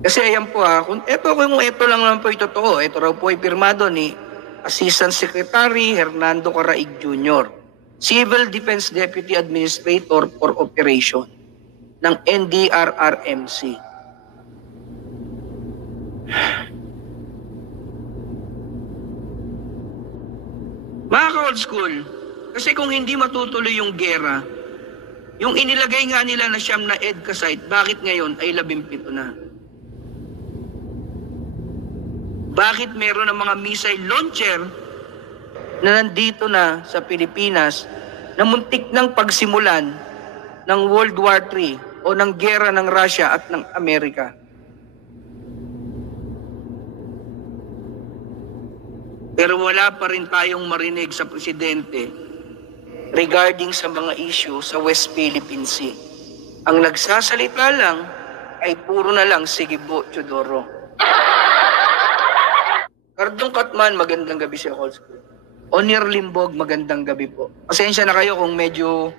Kasi ayan po kung ito lang naman po yung totoo, ito raw po ay pirmado ni Assistant Secretary Hernando Caraig Jr., Civil Defense Deputy Administrator for Operation ng NDRRMC. Mga ka-old school, kasi kung hindi matutuloy yung gera, yung inilagay nga nila na siyam na EDCA site, bakit ngayon ay 17 na? Bakit meron ng mga missile launcher na nandito na sa Pilipinas na muntik ng pagsimulan ng World War III o ng gera ng Russia at ng Amerika? Pero wala pa rin tayong marinig sa presidente regarding sa mga issue sa West Philippine Sea. Ang nagsasalita lang ay puro na lang sige po, Chodoro. Cardong Katman, magandang gabi sa Old School. Onir Limbog, magandang gabi po. Pasensya na kayo kung medyo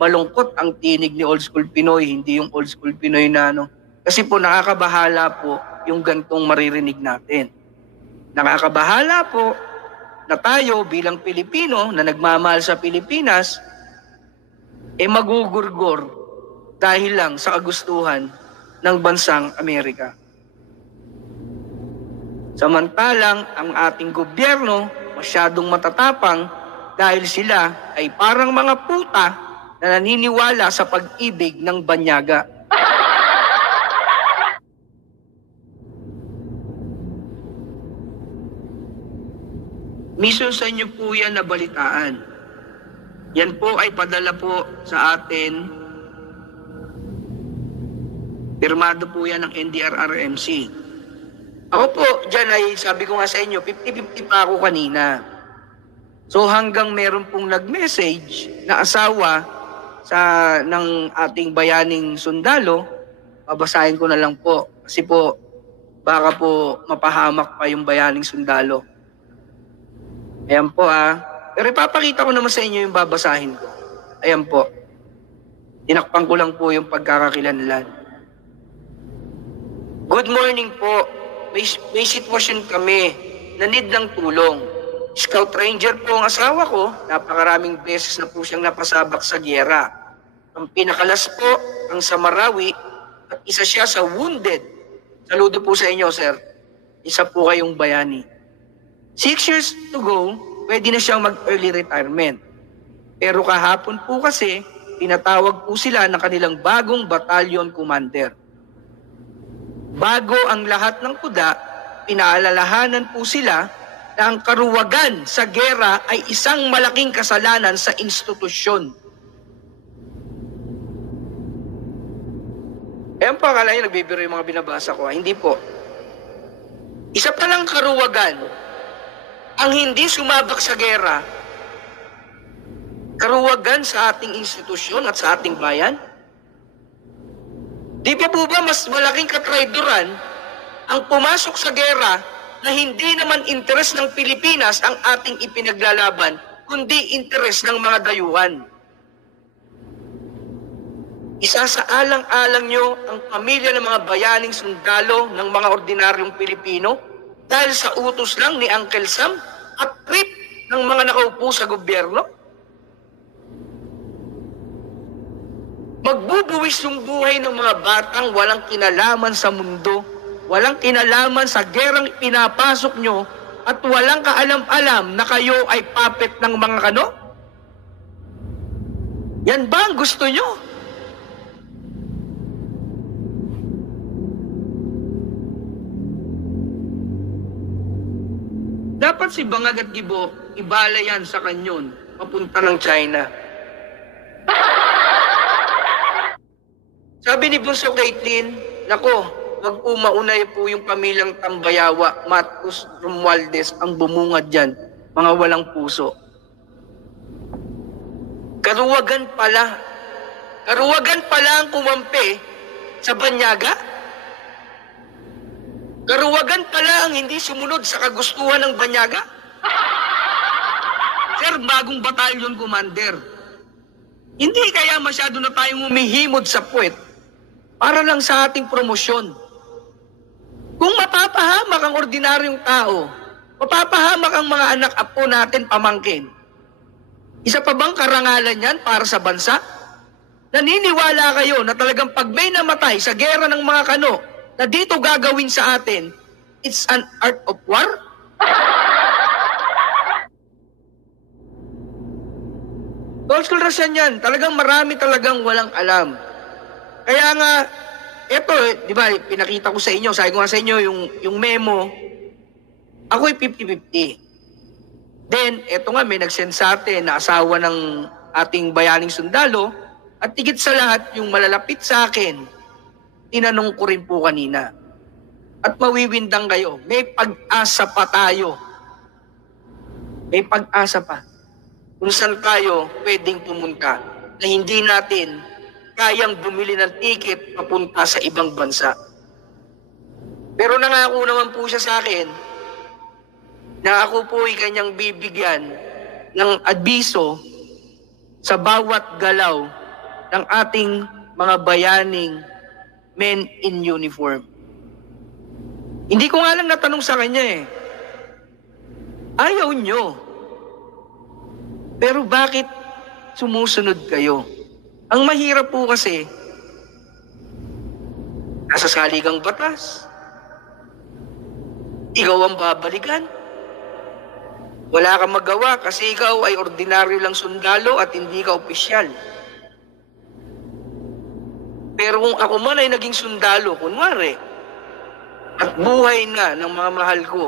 malungkot ang tinig ni Old School Pinoy, hindi yung Old School Pinoy na Kasi po nakakabahala po yung gantong maririnig natin. Nakakabahala po na tayo bilang Pilipino na nagmamahal sa Pilipinas magugurgor dahil lang sa kagustuhan ng bansang Amerika. Samantalang ang ating gobyerno masyadong matatapang dahil sila ay parang mga puta na naniniwala sa pag-ibig ng banyaga. Mission sa inyo po yan na balitaan. Yan po ay padala po sa atin Pirmado po yan ng NDRRMC. Ako po, dyan ay sabi ko nga sa inyo, 50-50 pa ako kanina. So hanggang meron pong nag-message na asawa ng ating bayaning sundalo, babasahin ko na lang po. Kasi po, baka po mapahamak pa yung bayaning sundalo. Ayan po Pero ipapakita ko naman sa inyo yung babasahin ko. Ayan po. Tinakpan ko lang po yung pagkakakilanlan. Good morning po. May sitwasyon kami na need ng tulong. Scout Ranger po ang asawa ko. Napakaraming beses na po siyang napasabak sa gyera. Ang pinakalas po, ang sa Marawi, at isa siya sa wounded. Saludo po sa inyo, sir. Isa po kayong bayani. 6 years to go, pwede na siyang mag-early retirement. Pero kahapon po kasi, tinatawag po sila ng kanilang bagong battalion commander. Bago ang lahat ng kuda, pinaalalahanan po sila na ang karuwagan sa gera ay isang malaking kasalanan sa institusyon. Ayan po, akala nyo nagbibiro yung mga binabasa ko. Hindi po. Isa palang karuwagan ang hindi sumabak sa gera, karuwagan sa ating institusyon at sa ating bayan. Di pa po ba mas malaking katraidoran ang pumasok sa gera na hindi naman interes ng Pilipinas ang ating ipinaglalaban, kundi interes ng mga dayuhan? Isa sa alang-alang nyo ang pamilya ng mga bayaning sundalo ng mga ordinaryong Pilipino dahil sa utos lang ni Uncle Sam at trip ng mga nakaupo sa gobyerno? Magbubuwis yung buhay ng mga batang walang kinalaman sa mundo, walang kinalaman sa gerang pinapasok nyo, at walang kaalam-alam na kayo ay puppet ng mga kano? Yan ba ang gusto nyo? Dapat si Bangag at Gibo, ibala yan sa kanyon, papunta ng China. Sabi ni Bunso Caitlin, nako, wag po maunay po yung pamilyang Tambayawa, Marcos Romualdez ang bumungad dyan, mga walang puso. Karuwagan pala ang kumampi sa Banyaga? Karuwagan pala ang hindi sumunod sa kagustuhan ng Banyaga? Sir, bagong battalion commander. Hindi kaya masyado na tayong humihimod sa puwet para lang sa ating promosyon. Kung mapapahamak ang ordinaryong tao, mapapahamak ang mga anak apo natin pamangkin, isa pa bang karangalan yan para sa bansa? Naniniwala kayo na talagang pag may namatay sa gera ng mga kano, na dito gagawin sa atin, it's an art of war? Old school rasyan yan. Talagang marami talagang walang alam. Kaya nga, eto, di ba, pinakita ko sa inyo, sabi ko nga sa inyo, yung memo, ako'y 50-50. Then, eto nga, may nag-send sa atin na asawa ng ating bayaning sundalo, at tigit sa lahat, yung malalapit sa akin, tinanong ko rin po kanina. At mawiwindang kayo, may pag-asa pa tayo. May pag-asa pa. Kung saan tayo pwedeng pumunta na hindi natin kayang bumili ng ticket papunta sa ibang bansa. Pero nangako naman po siya sa akin na ako po ay kanyang bibigyan ng abiso sa bawat galaw ng ating mga bayaning men in uniform. Hindi ko nga lang natanong sa kanya Ayaw nyo. Pero bakit sumusunod kayo? Ang mahirap po kasi, nasa saligang batas. Ikaw ang babalikan. Wala kang magawa kasi ikaw ay ordinaryo lang sundalo at hindi ka opisyal. Pero kung ako man ay naging sundalo, kunwari, at buhay na ng mga mahal ko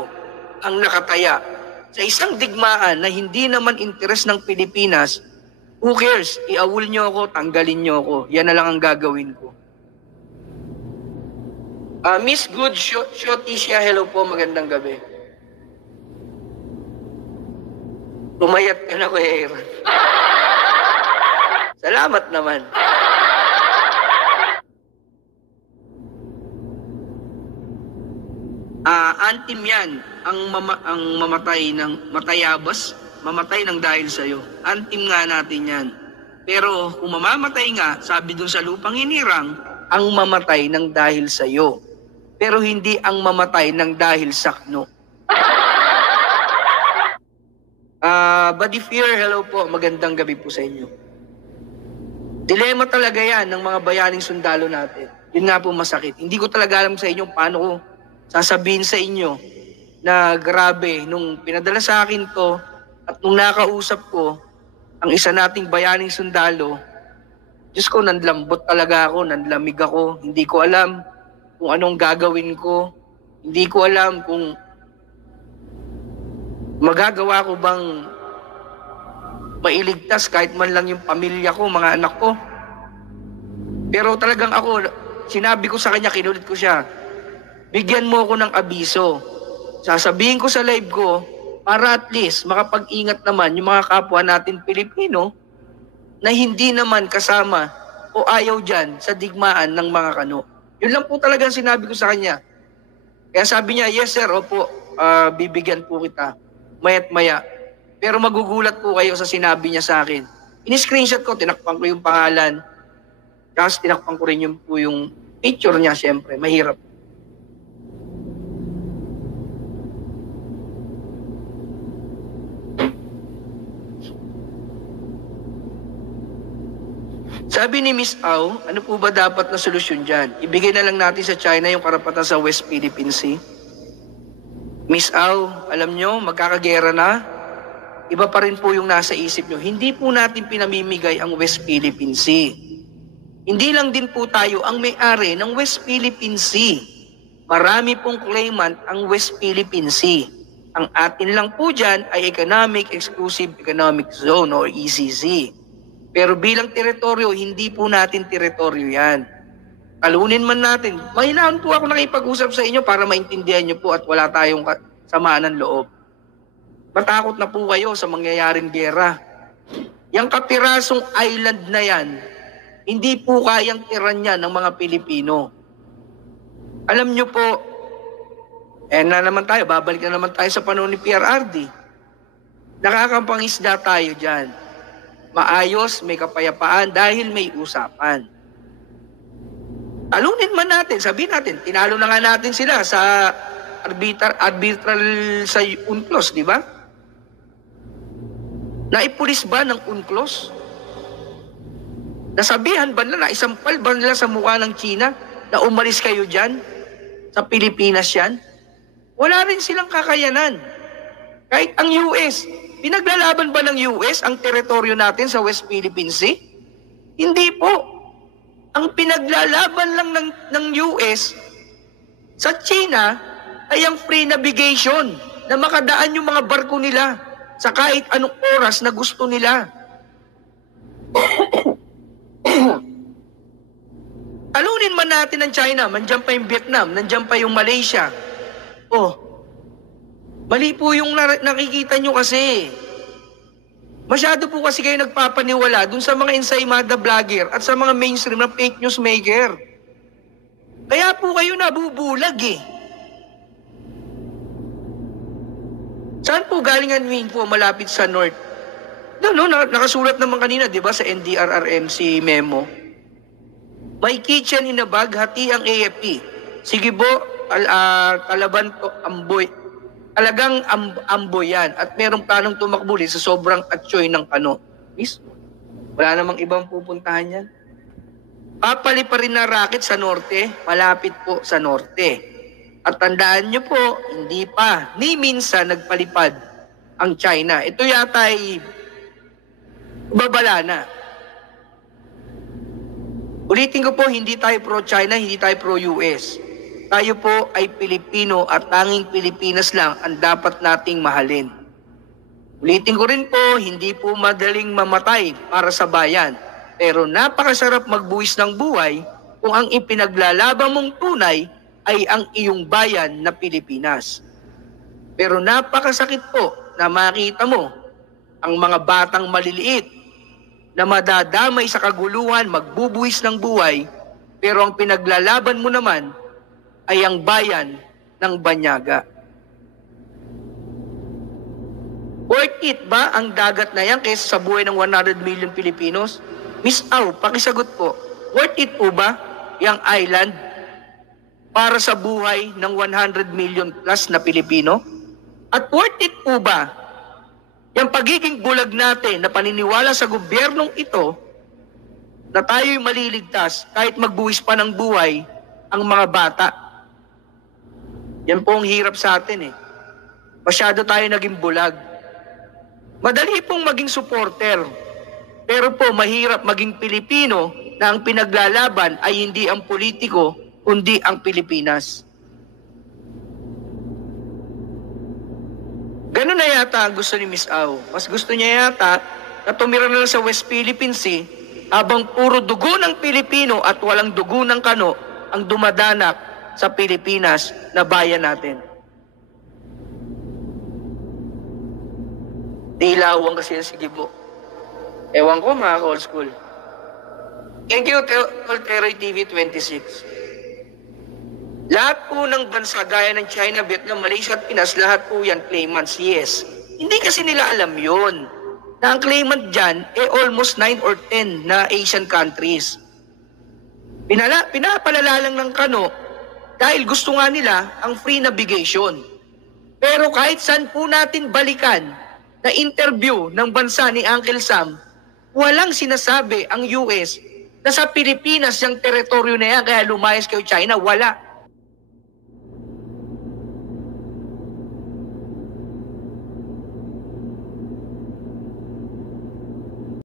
ang nakataya sa isang digmaan na hindi naman interes ng Pilipinas, who cares? Iawol nyo ako, tanggalin nyo ako. Yan na lang ang gagawin ko. Miss Good Shotisha, hello po, magandang gabi. Pumayat ka na, Kuya Aaron. Salamat naman. Antim yan, ang mamatay ng matayabas, mamatay ng dahil sa'yo. Antim nga natin yan. Pero kung mamamatay nga, sabi dun sa lupang hinirang, ang mamatay ng dahil sa'yo. Pero hindi ang mamatay ng dahil sakno. Buddy Fear, hello po. Magandang gabi po sa inyo. Dilema talaga yan ng mga bayaning sundalo natin. Yun nga po masakit. Hindi ko talaga alam sa inyo paano ko sasabihin sa inyo na grabe, nung pinadala sa akin to at nung nakausap ko ang isa nating bayaning sundalo, Diyos ko, nanlambot talaga ako, nanlamig ako. Hindi ko alam kung anong gagawin ko. Hindi ko alam kung magagawa ko bang mailigtas kahit man lang yung pamilya ko, mga anak ko. Pero talagang ako, sinabi ko sa kanya, kinulit ko siya, bigyan mo ako ng abiso. Sasabihin ko sa live ko, para at least makapag-ingat naman yung mga kapwa natin Pilipino na hindi naman kasama o ayaw dyan sa digmaan ng mga kano. Yun lang po talagang sinabi ko sa kanya. Kaya sabi niya, yes sir, opo, bibigyan po kita. Maya't maya. Pero magugulat po kayo sa sinabi niya sa akin. In-screenshot ko, tinakpan ko yung pangalan. Tapos tinakpan ko rin yung picture niya, syempre. Mahirap. Sabi ni Miss Au, ano po ba dapat na solusyon dyan? Ibigay na lang natin sa China yung karapatan sa West Philippine Sea. Miss Au, alam nyo, magkakagera na. Iba pa rin po yung nasa isip nyo. Hindi po natin pinamimigay ang West Philippine Sea. Hindi lang din po tayo ang may-ari ng West Philippine Sea. Marami pong claimant ang West Philippine Sea. Ang atin lang po dyan ay Exclusive Economic Zone or ECZ. Pero bilang teritoryo, hindi po natin teritoryo yan. Talunin man natin. Mahinahon po ako nakipag-usap sa inyo para maintindihan nyo po at wala tayong samaan ng loob. Matakot na po kayo sa mangyayaring gera. Yang kapirasong island na yan, hindi po kayang tiran yan ng mga Pilipino. Alam nyo po, na naman tayo, babalik na naman tayo sa panahon ni PRRD. Nakakapang-isda tayo dyan. Maayos, may kapayapaan dahil may usapan. Talunin man natin, sabihin natin, tinalo na nga natin sila sa arbitral sa UNCLOS, di ba? Naipulis ba ng UNCLOS? Nasabihan ba nila, isampal ba nila sa mukha ng China na umalis kayo dyan? Sa Pilipinas yan? Wala rin silang kakayanan. Kahit ang US, pinaglalaban ba ng US ang teritoryo natin sa West Philippine Sea? Hindi po. Ang pinaglalaban lang ng US sa China ay ang free navigation na makadaan yung mga barko nila sa kahit anong oras na gusto nila. Talunin man natin ang China, nandiyan pa yung Vietnam, nandiyan pa yung Malaysia. Oh, mali po yung nakikita nyo kasi. Masyado po kasi kayo nagpapaniwala dun sa mga ensaymada vlogger at sa mga mainstream na fake news maker. Kaya po kayo nabubulag eh. Saan po galing ang info malapit sa North? Nakasulat naman kanina, di ba, sa NDRRMC memo. May kitchen in a bag, hati ang AFP. Sige po, Kalaban to, Amboy. Talagang amboy yan. At merong planong tumakbo sa sobrang atsoy ng kano. Miss, wala namang ibang pupuntahan yan. Papali pa rin na racket sa norte, malapit po sa norte. At tandaan nyo po, hindi pa, ni minsan nagpalipad ang China. Ito yata ay babala na. Ulitin ko po, hindi tayo pro-China, hindi tayo pro-US. Tayo po ay Pilipino at tanging Pilipinas lang ang dapat nating mahalin. Ulitin ko rin po, hindi po madaling mamatay para sa bayan. Pero napakasarap magbuwis ng buhay kung ang ipinaglalaban mong tunay ay ang iyong bayan na Pilipinas. Pero napakasakit po na makita mo ang mga batang maliliit na madadamay sa kaguluhan, magbubuwis ng buhay, pero ang pinaglalaban mo naman ay ang bayan ng Banyaga. Worth it ba ang dagat na yan kaysa sa buhay ng 100 million Pilipinos? Miss Au, pakisagot po, worth it po ba yung island para sa buhay ng 100 million plus na Pilipino? At worth it po ba yung pagiging bulag natin na paniniwala sa gobyernong ito na tayo'y maliligtas kahit magbuwis pa ng buhay ang mga bata? Yan po ang hirap sa atin eh. Masyado tayo naging bulag. Madali pong maging supporter, pero po mahirap maging Pilipino na ang pinaglalaban ay hindi ang politiko, kundi ang Pilipinas. Ganun na yata ang gusto ni Miss Au. Mas gusto niya yata na tumira na lang sa West Philippine Sea habang puro dugo ng Pilipino at walang dugo ng Kano ang dumadanak sa Pilipinas na bayan natin. Dilawang kasi si Gibo. Ewan ko mga ka-old school. Thank you, Teroy TV 26. Lahat po ng bansa gaya ng China, Vietnam, Malaysia at Pinas, lahat po yan claimants, yes. Hindi kasi nila alam yon na ang claimant dyan almost 9 or 10 na Asian countries. Pinapalala lang ng Kano dahil gusto nga nila ang free navigation. Pero kahit saan po natin balikan na interview ng bansa ni Uncle Sam, walang sinasabi ang US na sa Pilipinas yung teritoryo na yan kaya lumayas kayo China. Wala.